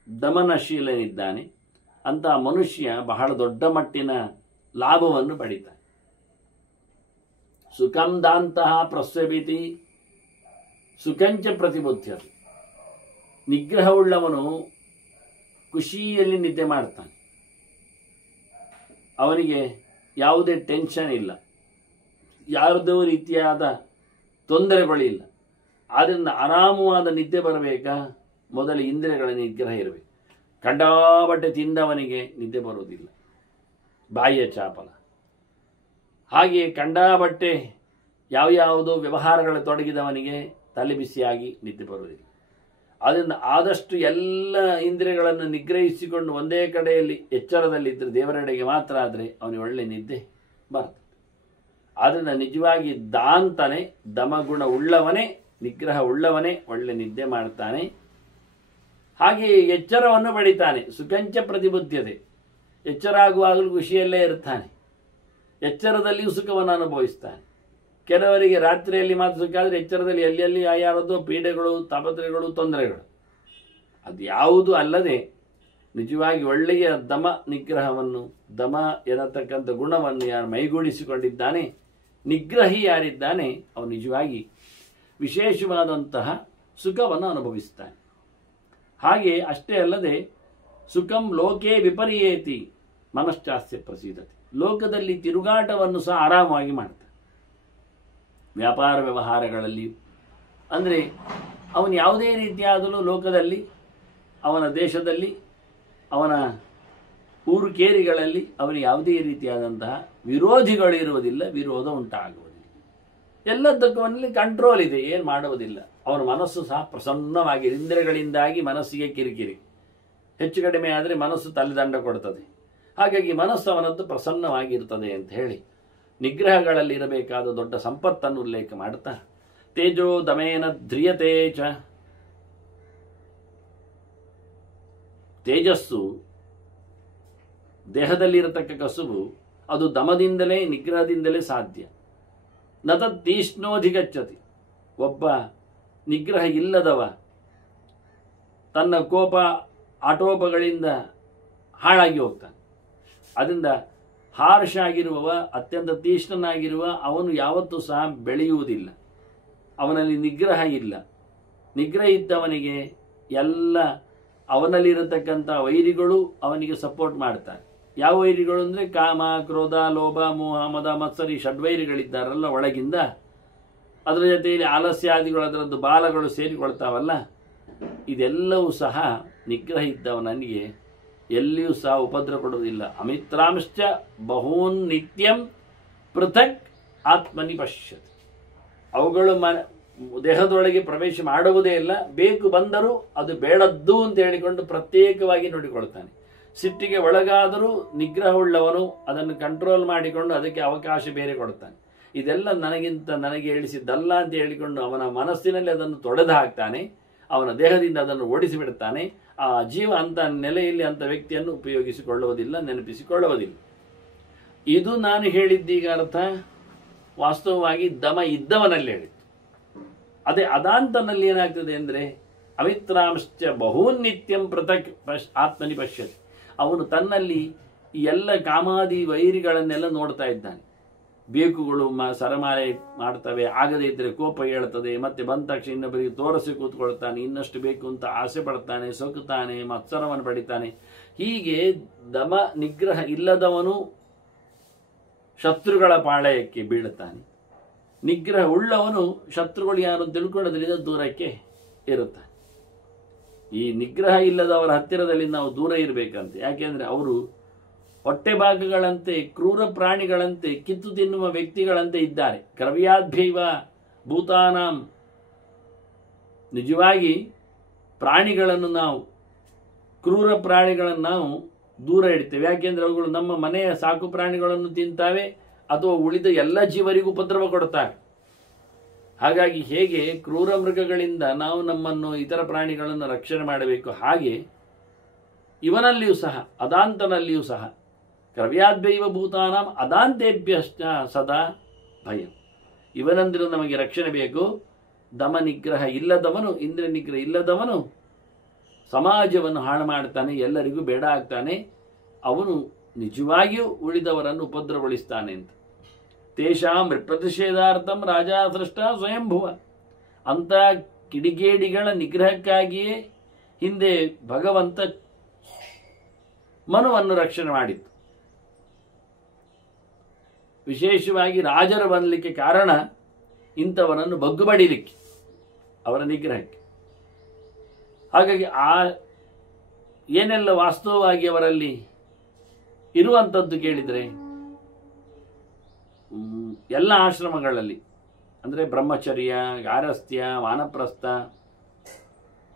ದಮನಶೀಲನಿದ್ದಾನೆ. ಅಂತಹ ಮನುಷ್ಯ ಬಹಳ ದೊಡ್ಡ ಮಟ್ಟಿನ ಲಾಭವನ್ನು ಪಡಿತಾನೆ. ಸುಖಂ ದಾಂತಹ ಪ್ರಸ್ವಭೀತಿ ಸುಖಂಚ ಪ್ರತಿಬುದ್ಧತೆ. ನಿಗ್ರಹವುಳ್ಳವನು ಖುಷಿಯಲ್ಲಿ ನಿದ್ದೆ ಮಾಡ್ತಾನೆ. ಅವನಿಗೆ ಯಾವುದೇ ಟೆನ್ಷನ್ ಇಲ್ಲ, ಯಾವುದೋ ರೀತಿಯಾದ ತೊಂದರೆಗಳಿಲ್ಲ. ಆದ್ದರಿಂದ ಆರಾಮವಾದ ನಿದ್ದೆ ಬರಬೇಕಾ, ಮೊದಲು ಇಂದ್ರಿಯಗಳ ನಿಗ್ರಹ ಇರಬೇಕು. ಕಂಡಾಬಟ್ಟೆ ತಿಂದವನಿಗೆ ನಿದ್ದೆ ಬರುವುದಿಲ್ಲ, ಬಾಯಿಯ ಚಾಪಲ. ಹಾಗೆಯೇ ಕಂಡಾಬಟ್ಟೆ ಯಾವ್ಯಾವುದೋ ವ್ಯವಹಾರಗಳ ತೊಡಗಿದವನಿಗೆ ತಲೆ ಬಿಸಿಯಾಗಿ ನಿದ್ದೆ ಬರುವುದಿಲ್ಲ. ಆದ್ದರಿಂದ ಆದಷ್ಟು ಎಲ್ಲ ಇಂದ್ರಿಯಗಳನ್ನು ನಿಗ್ರಹಿಸಿಕೊಂಡು ಒಂದೇ ಕಡೆಯಲ್ಲಿ ಎಚ್ಚರದಲ್ಲಿದ್ದರೆ, ದೇವರೆಡೆಗೆ ಮಾತ್ರ ಆದರೆ ಅವನಿಗೆ ಒಳ್ಳೆ ನಿದ್ದೆ ಬರ್ತದೆ. ಆದ್ದರಿಂದ ನಿಜವಾಗಿ ದಾಂತನೇ, ದಮಗುಣ ಉಳ್ಳವನೇ, ನಿಗ್ರಹ ಉಳ್ಳವನೇ ಒಳ್ಳೆ ನಿದ್ದೆ ಮಾಡ್ತಾನೆ. ಹಾಗೆಯೇ ಎಚ್ಚರವನ್ನು ಪಡಿತಾನೆ. ಸುಖಂಚ ಪ್ರತಿಬುದ್ಧತೆ, ಎಚ್ಚರ ಆಗುವಾಗಲೂ ಖುಷಿಯಲ್ಲೇ ಇರ್ತಾನೆ, ಎಚ್ಚರದಲ್ಲಿಯೂ ಸುಖವನ್ನು ಅನುಭವಿಸ್ತಾನೆ. ಕೆಲವರಿಗೆ ರಾತ್ರಿಯಲ್ಲಿ ಮಾತ್ರ ಸುಖ, ಆದರೆ ಎಚ್ಚರದಲ್ಲಿ ಎಲ್ಲೆಲ್ಲಿ ಯಾರದೋ ಪೀಡೆಗಳು, ತಾಪತ್ರೆಗಳು, ತೊಂದರೆಗಳು. ಅದು ಯಾವುದು ಅಲ್ಲದೆ ನಿಜವಾಗಿ ಒಳ್ಳೆಯ ದಮ ನಿಗ್ರಹವನ್ನು, ದಮ ಎನ್ನತಕ್ಕಂಥ ಗುಣವನ್ನು ಯಾರು ಮೈಗೂಡಿಸಿಕೊಂಡಿದ್ದಾನೆ, ನಿಗ್ರಹಿ ಯಾರಿದ್ದಾನೆ, ಅವನು ನಿಜವಾಗಿ ವಿಶೇಷವಾದಂತಹ ಸುಖವನ್ನು ಅನುಭವಿಸ್ತಾನೆ. ಹಾಗೆ ಅಷ್ಟೇ ಅಲ್ಲದೆ ಸುಖಂ ಲೋಕೇ ವಿಪರ್ಯೇತಿ ಮನಶ್ಚಾಸ್ಯ ಪ್ರಸೀದತೆ. ಲೋಕದಲ್ಲಿ ತಿರುಗಾಟವನ್ನು ಸಹ ಆರಾಮವಾಗಿ ಮಾಡ್ತಾನೆ. ವ್ಯಾಪಾರ ವ್ಯವಹಾರಗಳಲ್ಲಿ ಅಂದರೆ ಅವನು ಯಾವುದೇ ರೀತಿಯಾದಲೂ ಲೋಕದಲ್ಲಿ, ಅವನ ದೇಶದಲ್ಲಿ, ಅವನ ಊರು ಕೇರಿಗಳಲ್ಲಿ ಅವನಿಗೆ ಯಾವುದೇ ರೀತಿಯಾದಂತಹ ವಿರೋಧಿಗಳಿರುವುದಿಲ್ಲ, ವಿರೋಧ ಉಂಟಾಗುವುದಿಲ್ಲ. ಎಲ್ಲದಕ್ಕೂ ಅವನಲ್ಲಿ ಕಂಟ್ರೋಲ್ ಇದೆ, ಏನು ಮಾಡುವುದಿಲ್ಲ. ಅವನ ಮನಸ್ಸು ಸಹ ಪ್ರಸನ್ನವಾಗಿ, ಇಂದ್ರಿಯಗಳಿಂದಾಗಿ ಮನಸ್ಸಿಗೆ ಕಿರಿಕಿರಿ ಹೆಚ್ಚು ಕಡಿಮೆ ಆದರೆ ಮನಸ್ಸು ತಲೆದಂಡ ಕೊಡ್ತದೆ. ಹಾಗಾಗಿ ಮನಸ್ಸು ಅವನದ್ದು ಪ್ರಸನ್ನವಾಗಿರ್ತದೆ ಅಂತ ಹೇಳಿ ನಿಗ್ರಹಗಳಲ್ಲಿ ಇರಬೇಕಾದ ದೊಡ್ಡ ಸಂಪತ್ತನ್ನು ಉಲ್ಲೇಖ ಮಾಡುತ್ತಾ, ತೇಜೋ ದಮೇನ ಧ್ರಿಯತೆ ಚ. ತೇಜಸ್ಸು ದೇಹದಲ್ಲಿರತಕ್ಕ ಕಸುಬು ಅದು ದಮದಿಂದಲೇ, ನಿಗ್ರಹದಿಂದಲೇ ಸಾಧ್ಯ. ನತೀಷ್ಣೋಧಿಗಚ್ಚತಿ. ಒಬ್ಬ ನಿಗ್ರಹ ಇಲ್ಲದವ ತನ್ನ ಕೋಪ ಆಟೋಪಗಳಿಂದ ಹಾಳಾಗಿ ಹೋಗ್ತಾನೆ. ಅದರಿಂದ ಹಾರ್ಷ ಆಗಿರುವವ, ಅತ್ಯಂತ ತೀಕ್ಷ್ಣನಾಗಿರುವ ಅವನು ಯಾವತ್ತೂ ಸಹ ಬೆಳೆಯುವುದಿಲ್ಲ. ಅವನಲ್ಲಿ ನಿಗ್ರಹ ಇಲ್ಲ. ನಿಗ್ರಹ ಇದ್ದವನಿಗೆ ಎಲ್ಲ ಅವನಲ್ಲಿರತಕ್ಕಂಥ ವೈರಿಗಳು ಅವನಿಗೆ ಸಪೋರ್ಟ್ ಮಾಡ್ತಾರೆ. ಯಾವ ವೈರಿಗಳು ಅಂದರೆ ಕಾಮ, ಕ್ರೋಧ, ಲೋಭ, ಮೋಹ, ಮದ, ಮತ್ಸರಿ ಷಡ್ವೈರಿಗಳಿದ್ದಾರಲ್ಲ ಒಳಗಿಂದ, ಅದರ ಜೊತೆಯಲ್ಲಿ ಆಲಸ್ಯಾದಿಗಳು, ಅದರದ್ದು ಬಾಲಗಳು ಸೇರಿಕೊಳ್ತಾವಲ್ಲ, ಇದೆಲ್ಲವೂ ಸಹ ನಿಗ್ರಹ ಇದ್ದವನಿಗೆ ಎಲ್ಲಿಯೂ ಸಹ ಉಪದ್ರ ಕೊಡುವುದಿಲ್ಲ. ಅಮಿತ್ರಾಂಶ್ಚ ಬಹೂನ್ ನಿತ್ಯಂ ಪೃಥಕ್ ಆತ್ಮನಿ ಪಶ್ಯತಿ. ಅವುಗಳು ದೇಹದೊಳಗೆ ಪ್ರವೇಶ ಮಾಡುವುದೇ ಇಲ್ಲ, ಬೇಕು ಬಂದರೂ ಅದು ಬೇಡದ್ದು ಅಂತ ಹೇಳಿಕೊಂಡು ಪ್ರತ್ಯೇಕವಾಗಿ ನೋಡಿಕೊಳ್ತಾನೆ. ಸಿಟ್ಟಿಗೆ ಒಳಗಾದರೂ ನಿಗ್ರಹವುಳ್ಳವನು ಅದನ್ನು ಕಂಟ್ರೋಲ್ ಮಾಡಿಕೊಂಡು ಅದಕ್ಕೆ ಅವಕಾಶ ಬೇರೆ ಕೊಡ್ತಾನೆ. ಇದೆಲ್ಲ ನನಗೆ ಹೇಳಿಸಿದ್ದಲ್ಲ ಅಂತ ಹೇಳಿಕೊಂಡು ಅವನ ಮನಸ್ಸಿನಲ್ಲಿ ಅದನ್ನು ತೊಡೆದು ಹಾಕ್ತಾನೆ, ಅವನ ದೇಹದಿಂದ ಅದನ್ನು ಓಡಿಸಿಬಿಡ್ತಾನೆ. ಆ ಜೀವ ಅಂತ ನೆಲೆಯಲ್ಲಿ ಅಂಥ ವ್ಯಕ್ತಿಯನ್ನು ಉಪಯೋಗಿಸಿಕೊಳ್ಳುವುದಿಲ್ಲ, ನೆನಪಿಸಿಕೊಳ್ಳುವುದಿಲ್ಲ. ಇದು ನಾನು ಹೇಳಿದ್ದೀಗ ಅರ್ಥ ವಾಸ್ತವವಾಗಿ ದಮ ಇದ್ದವನಲ್ಲಿ ಹೇಳಿದ್ದು. ಅದೇ ಅದಾಂತನಲ್ಲಿ ಏನಾಗ್ತದೆ ಅಂದರೆ ಅಮಿತ್ರಾಂಶ್ಚ ಬಹೂನ್ ನಿತ್ಯಂ ಪೃಥಕ್ ಆತ್ಮನಿ ಪಶ್ಯತಿ. ಅವನು ತನ್ನಲ್ಲಿ ಈ ಎಲ್ಲ ಕಾಮಾದಿ ವೈರಿಗಳನ್ನೆಲ್ಲ ನೋಡ್ತಾ ಇದ್ದಾನೆ. ಬೇಕುಗಳು ಸರಮಾಲೆ ಮಾಡ್ತವೆ, ಆಗದೇ ಇದ್ರೆ ಕೋಪ ಹೇಳ್ತದೆ, ಮತ್ತೆ ಬಂದ ತಕ್ಷಣ ಇನ್ನೊಬ್ಬರಿಗೆ ತೋರಿಸಿ ಕೂತ್ಕೊಳ್ತಾನೆ, ಇನ್ನಷ್ಟು ಬೇಕು ಅಂತ ಆಸೆ ಪಡ್ತಾನೆ, ಸೊಕ್ಕುತ್ತಾನೆ, ಮತ್ಸರವನ್ನು ಪಡಿತಾನೆ. ಹೀಗೆ ದಮ ನಿಗ್ರಹ ಇಲ್ಲದವನು ಶತ್ರುಗಳ ಪಾಳಯಕ್ಕೆ ಬೀಳುತ್ತಾನೆ. ನಿಗ್ರಹ ಉಳ್ಳವನು ಶತ್ರುಗಳು ಯಾರು ತಿಳ್ಕೊಳ್ಳೋದ್ರಿಂದ ದೂರಕ್ಕೆ ಇರುತ್ತಾನೆ. ಈ ನಿಗ್ರಹ ಇಲ್ಲದವರ ಹತ್ತಿರದಲ್ಲಿ ನಾವು ದೂರ ಇರಬೇಕಂತೆ. ಯಾಕೆಂದ್ರೆ ಅವರು ಹೊಟ್ಟೆ ಭಾಗಗಳಂತೆ, ಕ್ರೂರ ಪ್ರಾಣಿಗಳಂತೆ, ಕಿತ್ತು ತಿನ್ನುವ ವ್ಯಕ್ತಿಗಳಂತೆ ಇದ್ದಾರೆ. ಕ್ರವ್ಯಾದ್ಭೈವ ಭೂತಾನಾಂ, ನಿಜವಾಗಿ ಪ್ರಾಣಿಗಳನ್ನು ನಾವು, ಕ್ರೂರ ಪ್ರಾಣಿಗಳನ್ನು ನಾವು ದೂರ ಇಡ್ತೇವೆ. ಯಾಕೆಂದ್ರೆ ಅವುಗಳು ನಮ್ಮ ಮನೆಯ ಸಾಕು ಪ್ರಾಣಿಗಳನ್ನು ತಿಂತಾವೆ ಅಥವಾ ಉಳಿದ ಎಲ್ಲ ಜೀವರಿಗೂ ಉಪದ್ರವ ಕೊಡ್ತಾವೆ. ಹಾಗಾಗಿ ಹೇಗೆ ಕ್ರೂರ ಮೃಗಗಳಿಂದ ನಾವು ನಮ್ಮನ್ನು, ಇತರ ಪ್ರಾಣಿಗಳನ್ನು ರಕ್ಷಣೆ ಮಾಡಬೇಕು, ಹಾಗೆ ಇವನಲ್ಲಿಯೂ ಸಹ, ಅದಾಂತನಲ್ಲಿಯೂ ಸಹ ಕ್ರವ್ಯಾದ್ಭೈವ ಭೂತಾನಾಂ ಅದಾಂತೇಭ್ಯಶ್ಚ ಸದಾ ಭಯ. ಇವನಂದ್ರೆ ನಮಗೆ ರಕ್ಷಣೆ ಬೇಕು. ದಮ ನಿಗ್ರಹ ಇಲ್ಲದವನು, ಇಂದ್ರಿಯ ನಿಗ್ರಹ ಇಲ್ಲದವನು ಸಮಾಜವನ್ನು ಹಾಳು ಮಾಡ್ತಾನೆ, ಎಲ್ಲರಿಗೂ ಬೇಡ ಆಗ್ತಾನೆ, ಅವನು ನಿಜವಾಗಿಯೂ ಉಳಿದವರನ್ನು ಉಪದ್ರವಗೊಳಿಸ್ತಾನೆ ಅಂತ. ತೇಷಾಂ ಪ್ರತಿಷೇಧಾರ್ಥಂ ರಾಜ ಸೃಷ್ಟ ಸ್ವಯಂಭುವ. ಅಂತ ಕಿಡಿಗೇಡಿಗಳ ನಿಗ್ರಹಕ್ಕಾಗಿಯೇ ಹಿಂದೆ ಭಗವಂತ ಮನುವನ್ನು ರಕ್ಷಣೆ ಮಾಡಿತ್ತು. ವಿಶೇಷವಾಗಿ ರಾಜರು ಬರಲಿಕ್ಕೆ ಕಾರಣ ಇಂಥವರನ್ನು ಬಗ್ಗು ಬಡಿಲಿಕ್ಕೆ, ಅವರ ನಿಗ್ರಹಕ್ಕೆ. ಹಾಗಾಗಿ ಏನೆಲ್ಲ ವಾಸ್ತವವಾಗಿ ಅವರಲ್ಲಿ ಇರುವಂಥದ್ದು ಕೇಳಿದರೆ, ಎಲ್ಲ ಆಶ್ರಮಗಳಲ್ಲಿ ಅಂದರೆ ಬ್ರಹ್ಮಚರ್ಯ, ಗಾರಸ್ಥ್ಯ, ವಾನಪ್ರಸ್ಥ,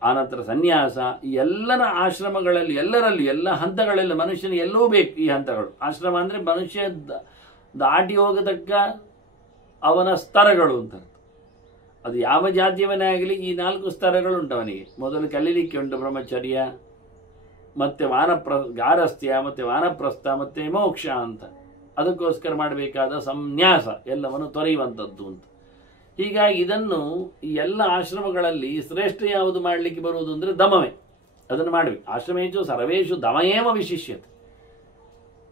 ಆನಂತರ ಸನ್ಯಾಸ, ಈ ಎಲ್ಲರ ಆಶ್ರಮಗಳಲ್ಲಿ, ಎಲ್ಲರಲ್ಲಿ, ಎಲ್ಲ ಹಂತಗಳಲ್ಲಿ ಮನುಷ್ಯನ ಎಲ್ಲೋ ಬೇಕು ಈ ಹಂತಗಳು. ಆಶ್ರಮ ಅಂದರೆ ಮನುಷ್ಯ ದಾಟಿ ಹೋಗತಕ್ಕ ಅವನ ಸ್ತರಗಳು ಅಂತ. ಅದು ಯಾವ ಜಾತಿಯವನೇ ಆಗಲಿ ಈ 4 ಸ್ತರಗಳು ಉಂಟು ಅವನಿಗೆ. ಮೊದಲು ಕಲೀಲಿಕ್ಕೆ ಉಂಟು ಬ್ರಹ್ಮಚರ್ಯ, ಮತ್ತೆ ಗಾರಸ್ಥ್ಯ, ಮತ್ತೆ ವಾನಪ್ರಸ್ಥ, ಮತ್ತೆ ಮೋಕ್ಷ ಅಂತ. ಅದಕ್ಕೋಸ್ಕರ ಮಾಡಬೇಕಾದ ಸಂನ್ಯಾಸ ಎಲ್ಲವನ್ನು ತೊರೆಯುವಂಥದ್ದು ಅಂತ. ಹೀಗಾಗಿ ಇದನ್ನು ಈ ಎಲ್ಲ ಆಶ್ರಮಗಳಲ್ಲಿ ಶ್ರೇಷ್ಠ ಯಾವುದು ಮಾಡಲಿಕ್ಕೆ ಬರುವುದು ಅಂದರೆ ದಮವೇ. ಅದನ್ನು ಮಾಡಬೇಕು. ಆಶ್ರಮೇಶು ಸರ್ವೇಶು ದಮಯೇವ ವಿಶಿಷ್ಯತೆ.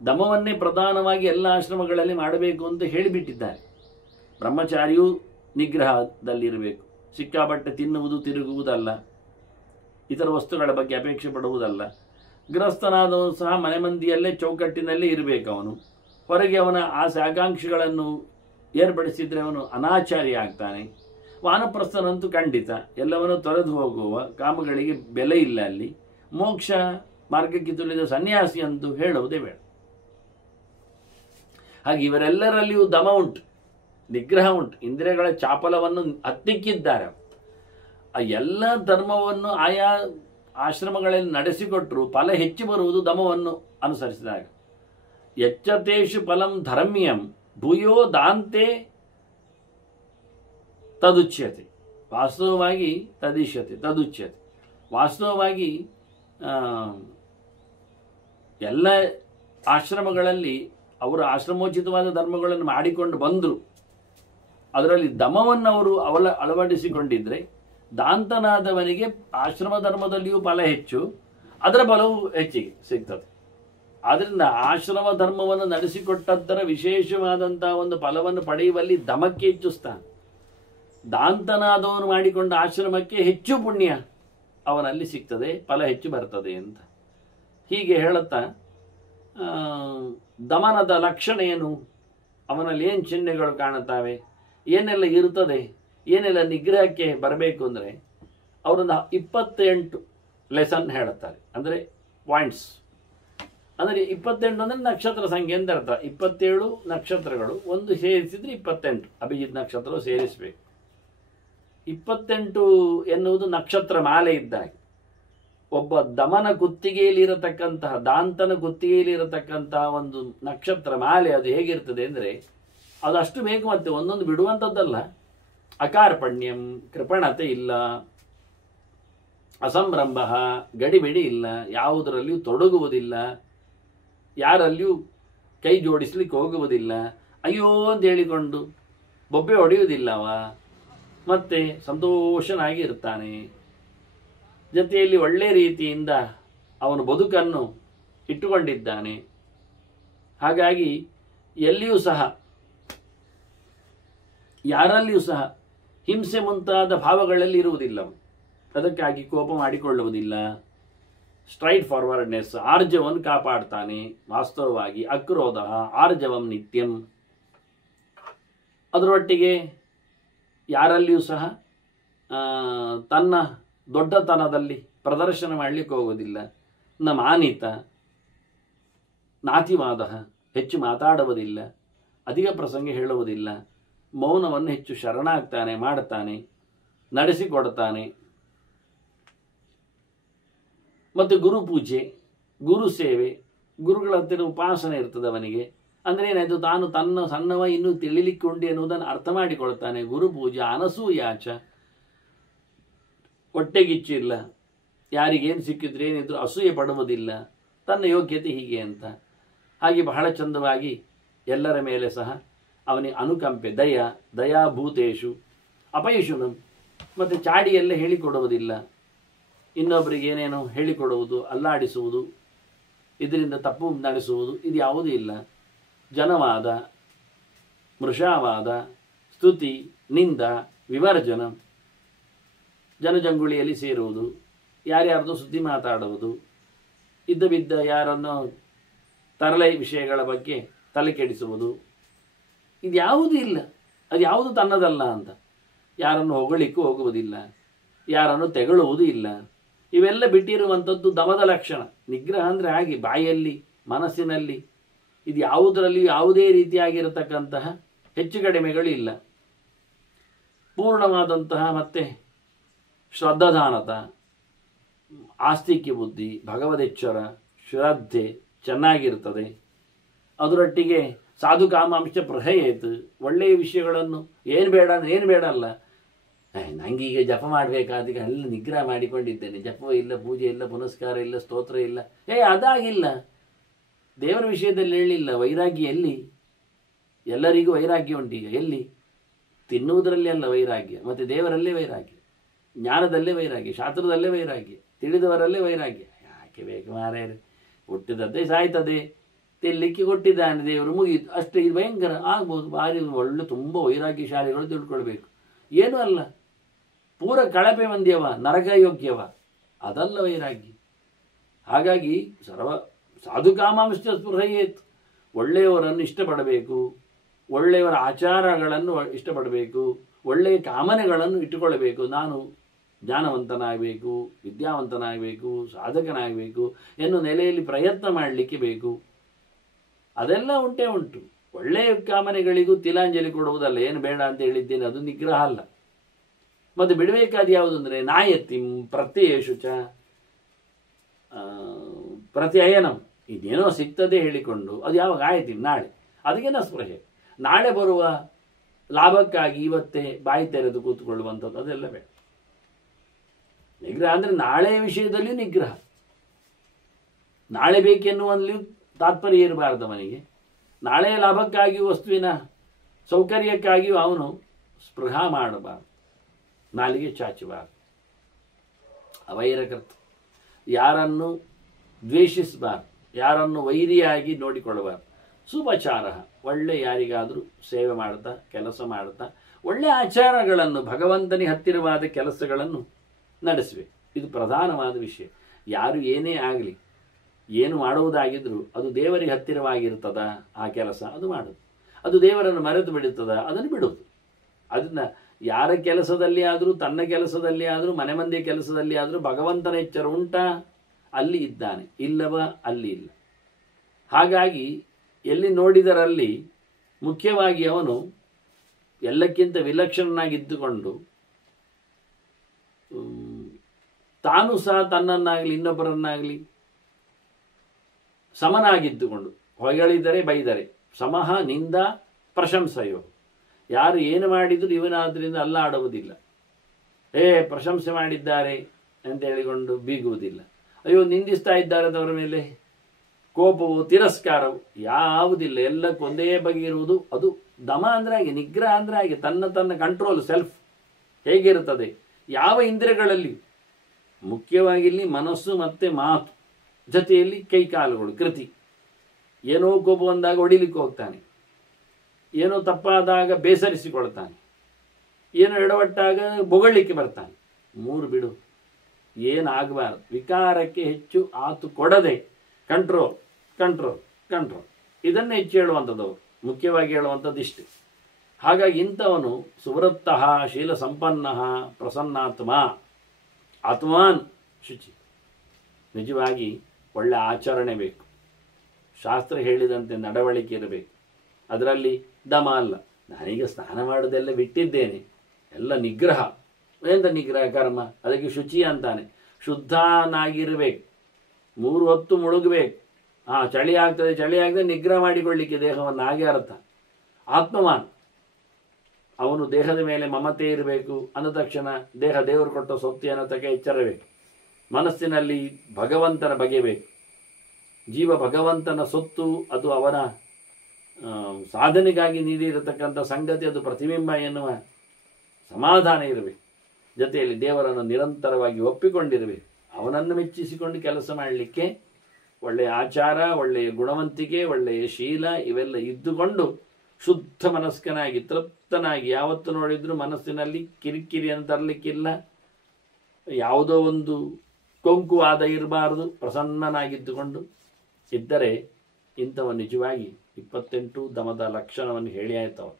ದಮವನ್ನೇ ಪ್ರಧಾನವಾಗಿ ಎಲ್ಲ ಆಶ್ರಮಗಳಲ್ಲಿ ಮಾಡಬೇಕು ಅಂತ ಹೇಳಿಬಿಟ್ಟಿದ್ದಾರೆ. ಬ್ರಹ್ಮಚಾರಿಯೂ ನಿಗ್ರಹದಲ್ಲಿರಬೇಕು. ಸಿಕ್ಕಾಪಟ್ಟೆ ತಿನ್ನುವುದು, ತಿರುಗುವುದಲ್ಲ, ಇತರ ವಸ್ತುಗಳ ಬಗ್ಗೆ ಅಪೇಕ್ಷೆ ಪಡುವುದಲ್ಲ. ಗೃಹಸ್ಥನಾದವನು ಸಹ ಮನೆ ಮಂದಿಯಲ್ಲೇ ಚೌಕಟ್ಟಿನಲ್ಲೇ ಇರಬೇಕು. ಅವನು ಹೊರಗೆ ಅವನ ಆಸೆ ಆಕಾಂಕ್ಷೆಗಳನ್ನು ಏರ್ಪಡಿಸಿದರೆ ಅವನು ಅನಾಚಾರಿ ಆಗ್ತಾನೆ. ವಾನಪ್ರಸ್ಥನಂತೂ ಖಂಡಿತ ಎಲ್ಲವನ್ನು ತೊರೆದು ಹೋಗುವ, ಕಾಮಗಳಿಗೆ ಬೆಲೆ ಇಲ್ಲ ಅಲ್ಲಿ. ಮೋಕ್ಷ ಮಾರ್ಗಕ್ಕೆ ತುಳಿದ ಸನ್ಯಾಸಿ ಅಂತೂ ಹೇಳುವುದೇ ಬೇಡ. ಹಾಗೆ ಇವರೆಲ್ಲರಲ್ಲಿಯೂ ದಮ ಉಂಟು, ನಿಗ್ರಹ ಉಂಟು, ಇಂದ್ರಿಯಗಳ ಚಾಪಲವನ್ನು ಹತ್ತಿಕ್ಕಿದ್ದಾರೆ. ಆ ಎಲ್ಲ ಧರ್ಮವನ್ನು ಆಯಾ ಆಶ್ರಮಗಳಲ್ಲಿ ನಡೆಸಿಕೊಟ್ಟರು ಫಲ ಹೆಚ್ಚು ಬರುವುದು ದಮವನ್ನು ಅನುಸರಿಸಿದಾಗ. ಎಚ್ಚತೇಷು ಫಲಂ ಧರ್ಮ್ಯಂ ಭೂಯೋ ದಾಂತೆ ತದುಚ್ಯತೆ. ವಾಸ್ತವವಾಗಿ ತದುಚ್ಯತೆ. ವಾಸ್ತವವಾಗಿ ಎಲ್ಲ ಆಶ್ರಮಗಳಲ್ಲಿ ಅವರು ಆಶ್ರಮೋಚಿತವಾದ ಧರ್ಮಗಳನ್ನು ಮಾಡಿಕೊಂಡು ಬಂದರು. ಅದರಲ್ಲಿ ದಮವನ್ನು ಅವರು ಅಳವಡಿಸಿಕೊಂಡಿದ್ರೆ ದಾಂತನಾದವನಿಗೆ ಆಶ್ರಮ ಧರ್ಮದಲ್ಲಿಯೂ ಫಲ ಹೆಚ್ಚು, ಅದರ ಫಲವು ಹೆಚ್ಚಿಗೆ ಸಿಗ್ತದೆ. ಆದ್ದರಿಂದ ಆಶ್ರಮ ಧರ್ಮವನ್ನು ನಡೆಸಿಕೊಟ್ಟದ್ದರ ವಿಶೇಷವಾದಂತಹ ಒಂದು ಫಲವನ್ನು ಪಡೆಯುವಲ್ಲಿ ದಮಕ್ಕೆ ಹೆಚ್ಚು ಸ್ಥಾನ. ದಾಂತನಾದವನು ಮಾಡಿಕೊಂಡ ಆಶ್ರಮಕ್ಕೆ ಹೆಚ್ಚು ಪುಣ್ಯ ಅವನಲ್ಲಿ ಸಿಗ್ತದೆ, ಫಲ ಹೆಚ್ಚು ಬರ್ತದೆ ಅಂತ ಹೀಗೆ ಹೇಳುತ್ತಾ, ದಮನದ ಲಕ್ಷಣ ಏನು, ಅವನಲ್ಲಿ ಏನು ಚಿಹ್ನೆಗಳು ಕಾಣುತ್ತವೆ, ಏನೆಲ್ಲ ಇರ್ತದೆ, ಏನೆಲ್ಲ ನಿಗ್ರಹಕ್ಕೆ ಬರಬೇಕು ಅಂದರೆ ಅವರೊಂದು 28 ಲೆಸನ್ ಹೇಳುತ್ತಾರೆ. ಅಂದರೆ ಪಾಯಿಂಟ್ಸ್. ಅಂದರೆ 28 ಅಂದರೆ ನಕ್ಷತ್ರ ಸಂಖ್ಯೆ ಅಂತ ಅರ್ಥ. 27 ನಕ್ಷತ್ರಗಳು ಒಂದು ಸೇರಿಸಿದ್ರೆ 28 ಅಭಿಜಿತ್ ನಕ್ಷತ್ರ ಸೇರಿಸಬೇಕು. 28 ಎನ್ನುವುದು ನಕ್ಷತ್ರ ಮಾಲೆ ಇದ್ದಾಗೆ. ಒಬ್ಬ ದಮನ ಕುತ್ತಿಗೆಯಲ್ಲಿರತಕ್ಕಂತಹ, ದಾಂತನ ಕುತ್ತಿಗೆಯಲ್ಲಿರತಕ್ಕಂತಹ ಒಂದು ನಕ್ಷತ್ರ ಮಾಲೆ ಅದು ಹೇಗಿರ್ತದೆ ಅಂದರೆ ಅದಷ್ಟು ಬೇಕು. ಮತ್ತೆ ಒಂದೊಂದು ಬಿಡುವಂಥದ್ದಲ್ಲ. ಅಕಾರ್ಪಣ್ಯಂ, ಕೃಪಣತೆ ಇಲ್ಲ, ಅಸಂರಂಭ, ಗಡಿಬಿಡಿ ಇಲ್ಲ, ಯಾವುದರಲ್ಲಿಯೂ ತೊಡಗುವುದಿಲ್ಲ, ಯಾರಲ್ಲಿಯೂ ಕೈ ಜೋಡಿಸ್ಲಿಕ್ಕೆ ಹೋಗುವುದಿಲ್ಲ, ಅಯ್ಯೋ ಅಂತ ಹೇಳಿಕೊಂಡು ಬೊಬ್ಬೆ ಹೊಡೆಯುವುದಿಲ್ಲವ, ಮತ್ತೆ ಸಂತೋಷನಾಗಿ ಇರ್ತಾನೆ. ಜೊತೆಯಲ್ಲಿ ಒಳ್ಳೆ ರೀತಿಯಿಂದ ಅವನು ಬದುಕನ್ನು ಇಟ್ಟುಕೊಂಡಿದ್ದಾನೆ. ಹಾಗಾಗಿ ಎಲ್ಲಿಯೂ ಸಹ ಯಾರಲ್ಲಿಯೂ ಸಹ ಹಿಂಸೆ ಮುಂತಾದ ಭಾವಗಳಲ್ಲಿ ಇರುವುದಿಲ್ಲ. ಅದಕ್ಕಾಗಿ ಕೋಪ ಮಾಡಿಕೊಳ್ಳುವುದಿಲ್ಲ. ಸ್ಟ್ರೈಟ್ ಫಾರ್ವರ್ಡ್ನೆಸ್, ಆರ್ಜವನ್ನು ಕಾಪಾಡ್ತಾನೆ. ವಾಸ್ತವವಾಗಿ ಅಕ್ರೋಧ ಆರ್ಜವಂ ನಿತ್ಯಂ. ಅದರೊಟ್ಟಿಗೆ ಯಾರಲ್ಲಿಯೂ ಸಹ ತನ್ನ ದೊಡ್ಡತನದಲ್ಲಿ ಪ್ರದರ್ಶನ ಮಾಡಲಿಕ್ಕೆ ಹೋಗೋದಿಲ್ಲ. ನ ಮಾನಿತ ನಾತಿವಾದ, ಹೆಚ್ಚು ಮಾತಾಡುವುದಿಲ್ಲ, ಅಧಿಕ ಪ್ರಸಂಗ ಹೇಳುವುದಿಲ್ಲ, ಮೌನವನ್ನು ಹೆಚ್ಚು ಶರಣಾಗ್ತಾನೆ, ಮಾಡ್ತಾನೆ, ನಡೆಸಿಕೊಡ್ತಾನೆ. ಮತ್ತು ಗುರು ಪೂಜೆ, ಗುರು ಸೇವೆ, ಗುರುಗಳ ಹತ್ತಿರ ಉಪಾಸನೆ ಇರ್ತದೆ ಅವನಿಗೆ. ಅಂದರೆ ಏನಾಯಿತು, ತಾನು ತನ್ನ ಸಣ್ಣವ ಇನ್ನೂ ತಿಳಿಲಿಕ್ಕುಂಡಿ ಎನ್ನುವುದನ್ನು ಅರ್ಥ ಮಾಡಿಕೊಳ್ತಾನೆ. ಗುರು ಪೂಜೆ, ಅನಸೂಯಾಚ, ಹೊಟ್ಟೆಗಿಚ್ಚಿಲ್ಲ, ಯಾರಿಗೇನು ಸಿಕ್ಕಿದ್ರೆ ಏನಿದ್ರು ಅಸೂಯೆ ಪಡುವುದಿಲ್ಲ, ತನ್ನ ಯೋಗ್ಯತೆ ಹೀಗೆ ಅಂತ. ಹಾಗೆ ಬಹಳ ಚಂದವಾಗಿ ಎಲ್ಲರ ಮೇಲೆ ಸಹ ಅವನಿಗೆ ಅನುಕಂಪೆ, ದಯಾಭೂತೇಶು ಅಪೈಷುನಂ. ಮತ್ತು ಚಾಡಿಯಲ್ಲೇ ಹೇಳಿಕೊಡುವುದಿಲ್ಲ, ಇನ್ನೊಬ್ಬರಿಗೆ ಏನೇನೋ ಹೇಳಿಕೊಡುವುದು, ಅಲ್ಲಾಡಿಸುವುದು, ಇದರಿಂದ ತಪ್ಪು ನಡೆಸುವುದು, ಇದು ಯಾವುದೂ ಇಲ್ಲ. ಜನವಾದ, ಮೃಷಾವಾದ, ಸ್ತುತಿ, ನಿಂದ, ವಿವರ್ಜನ, ಜನಜಂಗುಳಿಯಲ್ಲಿ ಸೇರುವುದು, ಯಾರ್ಯಾರ್ದು ಸುದ್ದಿ ಮಾತಾಡುವುದು, ಇದ್ದ ಬಿದ್ದ ಯಾರನ್ನು ತರಲೆ ವಿಷಯಗಳ ಬಗ್ಗೆ ತಲೆ ಕೆಡಿಸುವುದು, ಇದು ಯಾವುದೂ ಇಲ್ಲ. ಅದು ಯಾವುದು ತನ್ನದಲ್ಲ ಅಂತ. ಯಾರನ್ನು ಹೊಗಳಿಕ್ಕೂ ಹೋಗುವುದಿಲ್ಲ, ಯಾರನ್ನು ತೆಗಳುವುದೂ ಇಲ್ಲ. ಇವೆಲ್ಲ ಬಿಟ್ಟಿರುವಂಥದ್ದು ದಮದ ಲಕ್ಷಣ. ನಿಗ್ರಹ ಅಂದರೆ ಹಾಗೆ, ಬಾಯಲ್ಲಿ ಮನಸ್ಸಿನಲ್ಲಿ ಇದು ಯಾವುದರಲ್ಲಿ ಯಾವುದೇ ರೀತಿಯಾಗಿರತಕ್ಕಂತಹ ಹೆಚ್ಚು ಕಡಿಮೆಗಳು ಇಲ್ಲ. ಪೂರ್ಣವಾದಂತಹ ಮತ್ತೆ ಶ್ರದ್ಧಾಧಾನತ, ಆಸ್ತಿಕ್ಯ ಬುದ್ಧಿ, ಭಗವದೆಚ್ಚರ, ಶ್ರದ್ಧೆ ಚೆನ್ನಾಗಿರ್ತದೆ. ಅದರೊಟ್ಟಿಗೆ ಸಾಧು ಕಾಮಾಂಶ ಪ್ರಹಯೇತು, ಒಳ್ಳೆಯ ವಿಷಯಗಳನ್ನು ಏನು ಬೇಡ ಅಂದರೆ ಏನು ಬೇಡ ಅಲ್ಲ, ನನಗೀಗ ಜಪ ಮಾಡಬೇಕಾದೀಗ ಎಲ್ಲ ನಿಗ್ರಹ ಮಾಡಿಕೊಂಡಿದ್ದೇನೆ, ಜಪವೂ ಇಲ್ಲ, ಪೂಜೆ ಇಲ್ಲ, ಪುನಸ್ಕಾರ ಇಲ್ಲ, ಸ್ತೋತ್ರ ಇಲ್ಲ, ಅದಾಗಿಲ್ಲ. ದೇವರ ವಿಷಯದಲ್ಲಿ ಹೇಳಿಲ್ಲ. ವೈರಾಗ್ಯ ಎಲ್ಲಿ? ಎಲ್ಲರಿಗೂ ವೈರಾಗ್ಯ ಉಂಟೀಗ. ಎಲ್ಲಿ? ತಿನ್ನುವುದರಲ್ಲಿ ಅಲ್ಲ ವೈರಾಗ್ಯ, ಮತ್ತು ದೇವರಲ್ಲೇ ವೈರಾಗ್ಯ, ಜ್ಞಾನದಲ್ಲೇ ವೈರಾಗ್ಯ, ಶಾಸ್ತ್ರದಲ್ಲೇ ವೈರಾಗ್ಯ, ತಿಳಿದವರಲ್ಲೇ ವೈರಾಗ್ಯ. ಯಾಕೆ ಬೇಕು ಮಾರಾಯರೆ? ಹುಟ್ಟಿದದ್ದೇ ಸಾಯ್ತದೆ, ತಿನ್ನಲಿಕ್ಕೆ ಕೊಟ್ಟಿದ್ದಾನೆ ದೇವರು, ಮುಗಿಯಿತು ಅಷ್ಟೇ. ಇದು ಭಯಂಕರ ಆಗ್ಬೋದು. ಭಾರಿ ಒಳ್ಳೆ ತುಂಬ ವೈರಾಗ್ಯಶಾಲಿಗಳು ತಿಳ್ಕೊಳ್ಬೇಕು. ಏನೂ ಅಲ್ಲ, ಪೂರ ಕಳಪೆ ಮಂದ್ಯವ, ನರಕ ಯೋಗ್ಯವ, ಅದಲ್ಲ ವೈರಾಗ್ಯ. ಹಾಗಾಗಿ ಸಾಧು ಕಾಮಾಂಶ ಸ್ಪೃಹಯೇತ್, ಒಳ್ಳೆಯವರನ್ನು ಇಷ್ಟಪಡಬೇಕು, ಒಳ್ಳೆಯವರ ಆಚಾರಗಳನ್ನು ಇಷ್ಟಪಡಬೇಕು, ಒಳ್ಳೆಯ ಕಾಮನೆಗಳನ್ನು ಇಟ್ಟುಕೊಳ್ಳಬೇಕು. ನಾನು ಜ್ಞಾನವಂತನಾಗಬೇಕು, ವಿದ್ಯಾವಂತನಾಗಬೇಕು, ಸಾಧಕನಾಗಬೇಕು ಎನ್ನುವ ನೆಲೆಯಲ್ಲಿ ಪ್ರಯತ್ನ ಮಾಡಲಿಕ್ಕೆ ಬೇಕು. ಅದೆಲ್ಲ ಉಂಟೇ ಉಂಟು. ಒಳ್ಳೆಯ ಕಾಮನೆಗಳಿಗೂ ತಿಲಾಂಜಲಿ ಕೊಡುವುದಲ್ಲ, ಏನು ಬೇಡ ಅಂತ ಹೇಳಿದ್ದೇನೆ, ಅದು ನಿಗ್ರಹ ಅಲ್ಲ. ಮತ್ತು ಬಿಡಬೇಕಾದ ಯಾವುದು ಅಂದರೆ ನಾಯತಿಂ ಪ್ರತ್ಯಯೇಶು ಚ ಪ್ರತ್ಯಯನಂ, ಇದೇನೋ ಸಿಗ್ತದೆ ಹೇಳಿಕೊಂಡು ಅದು ಯಾವಾಗ ಆಯ್ತು ನಾಳೆ, ಅದಕ್ಕೇನ ಸ್ಪೃಹೆ. ನಾಳೆ ಬರುವ ಲಾಭಕ್ಕಾಗಿ ಇವತ್ತೇ ಬಾಯಿ ತೆರೆದು ಕೂತ್ಕೊಳ್ಳುವಂಥದ್ದು ಅದೆಲ್ಲ ಬೇಡ. ನಿಗ್ರಹ ಅಂದರೆ ನಾಳೆ ವಿಷಯದಲ್ಲಿಯೂ ನಿಗ್ರಹ. ನಾಳೆ ಬೇಕೆನ್ನುವಲ್ಲಿಯೂ ತಾತ್ಪರ್ಯ ಇರಬಾರ್ದು ಅವನಿಗೆ. ನಾಳೆಯ ಲಾಭಕ್ಕಾಗಿಯೂ ವಸ್ತುವಿನ ಸೌಕರ್ಯಕ್ಕಾಗಿಯೂ ಅವನು ಸ್ಪೃಹ ಮಾಡಬಾರ್ದು, ನಾಲಿಗೆ ಚಾಚಬಾರ್ದು. ಅವೈರಕರ್ತ, ಯಾರನ್ನು ದ್ವೇಷಿಸಬಾರ್ದು, ಯಾರನ್ನು ವೈರಿಯಾಗಿ ನೋಡಿಕೊಳ್ಳಬಾರ್ದು. ಸುಪಚಾರ, ಒಳ್ಳೆ ಯಾರಿಗಾದರೂ ಸೇವೆ ಮಾಡ್ತಾ, ಕೆಲಸ ಮಾಡ್ತಾ, ಒಳ್ಳೆ ಆಚಾರಗಳನ್ನು, ಭಗವಂತನಿಗೆ ಹತ್ತಿರವಾದ ಕೆಲಸಗಳನ್ನು ನಡೆಸಬೇಕು. ಇದು ಪ್ರಧಾನವಾದ ವಿಷಯ. ಯಾರು ಏನೇ ಆಗಲಿ, ಏನು ಮಾಡುವುದಾಗಿದ್ರೂ ಅದು ದೇವರಿಗೆ ಹತ್ತಿರವಾಗಿರ್ತದ ಆ ಕೆಲಸ, ಅದು ಮಾಡೋದು. ಅದು ದೇವರನ್ನು ಮರೆತು ಬಿಡುತ್ತದ, ಅದನ್ನು ಬಿಡುವುದು. ಅದನ್ನು ಯಾರ ಕೆಲಸದಲ್ಲಿ ಆದರೂ, ತನ್ನ ಕೆಲಸದಲ್ಲಿ ಆದರೂ, ಮನೆ ಮಂದಿಯ ಕೆಲಸದಲ್ಲಿ ಆದರೂ ಭಗವಂತನ ಎಚ್ಚರ ಉಂಟಾ? ಅಲ್ಲಿ ಇದ್ದಾನೆ, ಇಲ್ಲವ ಅಲ್ಲಿ ಇಲ್ಲ. ಹಾಗಾಗಿ ಎಲ್ಲಿ ನೋಡಿದರಲ್ಲಿ ಮುಖ್ಯವಾಗಿ ಅವನು ಎಲ್ಲಕ್ಕಿಂತ ವಿಲಕ್ಷಣನಾಗಿದ್ದುಕೊಂಡು, ತಾನು ಸಹ ತನ್ನನ್ನಾಗಲಿ ಇನ್ನೊಬ್ಬರನ್ನಾಗಲಿ ಸಮನಾಗಿದ್ದುಕೊಂಡು, ಹೊಗಳಿದರೆ ಬೈದರೆ ಸಮಹ ನಿಂದ ಪ್ರಶಂಸೆಯೋ, ಯಾರು ಏನು ಮಾಡಿದರೂ ಇವನಾದ್ರಿಂದ ಅಲ್ಲಾಡುವುದಿಲ್ಲ. ಪ್ರಶಂಸೆ ಮಾಡಿದ್ದಾರೆ ಅಂತ ಹೇಳಿಕೊಂಡು ಬೀಗುವುದಿಲ್ಲ. ಅಯ್ಯೋ ನಿಂದಿಸ್ತಾ ಇದ್ದಾರೆ ಅದವರ ಮೇಲೆ ಕೋಪವು, ತಿರಸ್ಕಾರವು ಯಾವುದಿಲ್ಲ. ಎಲ್ಲಕ್ಕೂ ಒಂದೇ ಬಗೆ ಇರುವುದು. ಅದು ದಮ ಅಂದರೆ ಹಾಗೆ, ನಿಗ್ರಹ ಅಂದರೆ ಹಾಗೆ. ತನ್ನ ಕಂಟ್ರೋಲ್, ಸೆಲ್ಫ್ ಹೇಗಿರುತ್ತದೆ ಯಾವ ಇಂದ್ರಿಯಗಳಲ್ಲಿ, ಮುಖ್ಯವಾಗಿ ಇಲ್ಲಿ ಮನಸ್ಸು ಮತ್ತು ಮಾತು, ಜೊತೆಯಲ್ಲಿ ಕೈಕಾಲುಗಳು, ಕೃತಿ. ಏನೋ ಕೋಪ ಬಂದಾಗ ಹೊಡಿಲಿಕ್ಕೆ ಹೋಗ್ತಾನೆ, ಏನೋ ತಪ್ಪಾದಾಗ ಬೇಸರಿಸಿಕೊಳ್ತಾನೆ, ಏನು ಎಡವಟ್ಟಾಗ ಬೊಗಳಿಕ್ಕೆ ಬರ್ತಾನೆ. 3 ಬಿಡು, ಏನಾಗಬಾರ್ದು. ವಿಕಾರಕ್ಕೆ ಹೆಚ್ಚು ಆತು ಕೊಡದೆ ಕಂಟ್ರೋಲ್ ಕಂಟ್ರೋಲ್ ಕಂಟ್ರೋಲ್, ಇದನ್ನೇ ಹೆಚ್ಚು ಹೇಳುವಂಥದ್ದು ಅವರು, ಮುಖ್ಯವಾಗಿ ಹೇಳುವಂಥದ್ದು ಇಷ್ಟೇ. ಹಾಗಾಗಿ ಇಂಥವನು ಸುವೃತ್ತಃ ಶೀಲ ಸಂಪನ್ನ ಪ್ರಸನ್ನಾತ್ಮ, ಆತ್ಮಾನ್ ಶುಚಿ. ನಿಜವಾಗಿ ಒಳ್ಳೆ ಆಚರಣೆ ಬೇಕು, ಶಾಸ್ತ್ರ ಹೇಳಿದಂತೆ ನಡವಳಿಕೆ ಇರಬೇಕು. ಅದರಲ್ಲಿ ದಮ ಅಲ್ಲ, ನಾನೀಗ ಸ್ನಾನ ಮಾಡೋದೆಲ್ಲ ಬಿಟ್ಟಿದ್ದೇನೆ, ಎಲ್ಲ ನಿಗ್ರಹ. ಎಂತ ನಿಗ್ರಹ ಕರ್ಮ? ಅದಕ್ಕೆ ಶುಚಿ ಅಂತಾನೆ. ಶುದ್ಧನಾಗಿರಬೇಕು, 3 ಹೊತ್ತು ಮುಳುಗಬೇಕು. ಚಳಿ ಆಗ್ತದೆ, ಚಳಿ ಆಗದೆ ನಿಗ್ರಹ ಮಾಡಿಕೊಳ್ಳಿಕ್ಕೆ ದೇಹವನ್ನು, ಹಾಗೆ ಅರ್ಥ. ಆತ್ಮವಾನ್, ಅವನು ದೇಹದ ಮೇಲೆ ಮಮತೆ ಇರಬೇಕು. ಅಂದ ತಕ್ಷಣ ದೇಹ ದೇವರು ಕೊಟ್ಟ ಸೊತ್ತು ಅನ್ನೋದಕ್ಕೆ ಎಚ್ಚರಬೇಕು. ಮನಸ್ಸಿನಲ್ಲಿ ಭಗವಂತನ ಬಗೆಬೇಕು. ಜೀವ ಭಗವಂತನ ಸೊತ್ತು, ಅದು ಅವನ ಸಾಧನೆಗಾಗಿ ನೀಡಿರತಕ್ಕಂಥ ಸಂಗತಿ, ಅದು ಪ್ರತಿಬಿಂಬ ಎನ್ನುವ ಸಮಾಧಾನ ಇರಬೇಕು. ಜೊತೆಯಲ್ಲಿ ದೇವರನ್ನು ನಿರಂತರವಾಗಿ ಒಪ್ಪಿಕೊಂಡಿರಬೇಕು. ಅವನನ್ನು ಮೆಚ್ಚಿಸಿಕೊಂಡು ಕೆಲಸ ಮಾಡಲಿಕ್ಕೆ ಒಳ್ಳೆಯ ಆಚಾರ, ಒಳ್ಳೆಯ ಗುಣವಂತಿಕೆ, ಒಳ್ಳೆಯ ಶೀಲ ಇವೆಲ್ಲ ಇದ್ದುಕೊಂಡು ಶುದ್ಧ ಮನಸ್ಕನಾಗಿ ತೃಪ್ತನಾಗಿ ಯಾವತ್ತು ನೋಡಿದ್ರೂ ಮನಸ್ಸಿನಲ್ಲಿ ಕಿರಿಕಿರಿಯನ್ನು ತರಲಿಕ್ಕಿಲ್ಲ, ಯಾವುದೋ ಒಂದು ಕೊಂಕುವಾದ ಇರಬಾರದು, ಪ್ರಸನ್ನನಾಗಿದ್ದುಕೊಂಡು ಇದ್ದರೆ ಇಂಥವ ನಿಜವಾಗಿ 28 ದಮದ ಲಕ್ಷಣವನ್ನು ಹೇಳಿ ಆಯ್ತವ.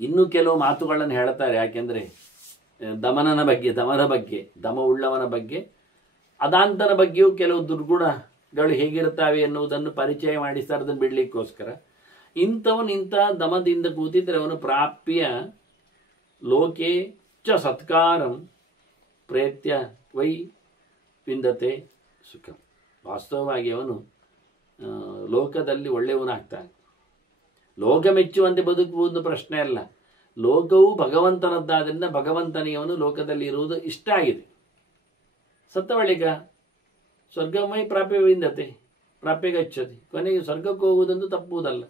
ಇನ್ನೂ ಕೆಲವು ಮಾತುಗಳನ್ನು ಹೇಳ್ತಾರೆ. ಯಾಕೆಂದರೆ ದಮನ ಬಗ್ಗೆ, ದಮ ಉಳ್ಳವನ ಬಗ್ಗೆ, ಅದಾಂತನ ಬಗ್ಗೆಯೂ ಕೆಲವು ದುರ್ಗುಣಗಳು ಹೇಗಿರುತ್ತವೆ ಎನ್ನುವುದನ್ನು ಪರಿಚಯ ಮಾಡಿಸ್ತಾರೆ, ಅದನ್ನು ಬಿಡಲಿಕ್ಕೋಸ್ಕರ. ಇಂಥವನು ಇಂಥ ದಮದಿಂದ ಕೂತಿದ್ರೆ ಅವನು ಪ್ರಾಪ್ಯ ಲೋಕೆ ಚ ಸತ್ಕಾರಂ ಪ್ರೇತ್ಯ ವೈ ವಿಂದತೆ ಸುಖಂ. ವಾಸ್ತವವಾಗಿ ಅವನು ಲೋಕದಲ್ಲಿ ಒಳ್ಳೆಯವನಾಗ್ತಾನೆ. ಲೋಕ ಮೆಚ್ಚುವಂತೆ ಬದುಕುವುದು ಪ್ರಶ್ನೆ ಅಲ್ಲ, ಲೋಕವು ಭಗವಂತನದ್ದಾದ್ರಿಂದ ಭಗವಂತನಿಗೆ ಅವನು ಲೋಕದಲ್ಲಿ ಇರುವುದು ಇಷ್ಟ ಆಗಿದೆ. ಸತ್ತ ಬಳಿಕ ಸ್ವರ್ಗಮೈ ಪ್ರಾಪ್ಯ ವಿಂದತೆ ಪ್ರಾಪ್ಯ ಗಚ್ಚತಿ, ಕೊನೆಗೆ ಸ್ವರ್ಗಕ್ಕೆ ಹೋಗುವುದಂತೂ ತಪ್ಪುವುದಲ್ಲ.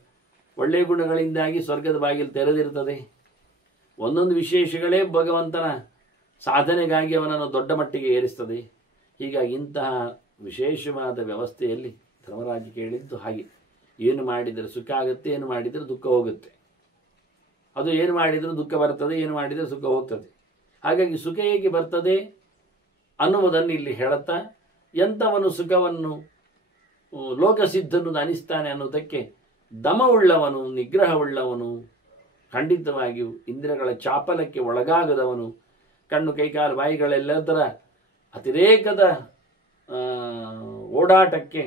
ಒಳ್ಳೆಯ ಗುಣಗಳಿಂದಾಗಿ ಸ್ವರ್ಗದ ಬಾಗಿಲು ತೆರೆದಿರ್ತದೆ. ಒಂದೊಂದು ವಿಶೇಷಗಳೇ ಭಗವಂತನ ಸಾಧನೆಗಾಗಿ ಅವನನ್ನು ದೊಡ್ಡ ಮಟ್ಟಿಗೆ ಏರಿಸ್ತದೆ. ಹೀಗಾಗಿ ಇಂತಹ ವಿಶೇಷವಾದ ವ್ಯವಸ್ಥೆಯಲ್ಲಿ ಧರ್ಮರಾಜ ಕೇಳಿದ್ದು ಹಾಗೆ, ಏನು ಮಾಡಿದರೆ ಸುಖ ಆಗುತ್ತೆ, ಏನು ಮಾಡಿದರೆ ದುಃಖ ಹೋಗುತ್ತೆ. ಅದು ಏನು ಮಾಡಿದರೂ ದುಃಖ ಬರ್ತದೆ, ಏನು ಮಾಡಿದರೆ ಸುಖ ಹೋಗ್ತದೆ. ಹಾಗಾಗಿ ಸುಖ ಹೇಗೆ ಬರ್ತದೆ ಅನ್ನುವುದನ್ನು ಇಲ್ಲಿ ಹೇಳುತ್ತಾ, ಎಂಥವನು ಸುಖವನ್ನು ಲೋಕಸಿದ್ಧನು ಅನಿಸ್ತಾನೆ ಅನ್ನೋದಕ್ಕೆ ದಮವುಳ್ಳವನು, ನಿಗ್ರಹವುಳ್ಳವನು, ಖಂಡಿತವಾಗಿಯೂ ಇಂದ್ರಿಯಗಳ ಚಾಪಲಕ್ಕೆ ಒಳಗಾಗದವನು, ಕಣ್ಣು ಕೈಕಾಲು ಬಾಯಿಗಳೆಲ್ಲದರ ಅತಿರೇಕದ ಓಡಾಟಕ್ಕೆ,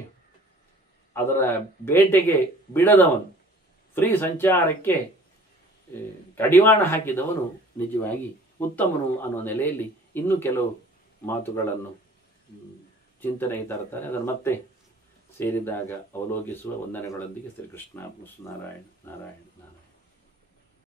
ಅದರ ಬೇಟೆಗೆ ಬಿಡದವನು, ಫ್ರೀ ಸಂಚಾರಕ್ಕೆ ಕಡಿವಾಣ ಹಾಕಿದವನು ನಿಜವಾಗಿ ಉತ್ತಮನು ಅನ್ನೋ ನೆಲೆಯಲ್ಲಿ ಇನ್ನೂ ಕೆಲವು ಮಾತುಗಳನ್ನು ಚಿಂತನೆಗೆ ತರುತ್ತಾರೆ. ಅದನ್ನು ಮತ್ತೆ ಸೇರಿದಾಗ ಅವಲೋಕಿಸುವ ವಂದನೆಗಳೊಂದಿಗೆ ಶ್ರೀಕೃಷ್ಣ ನಾರಾಯಣ ನಾರಾಯಣ ನಾರಾಯಣ.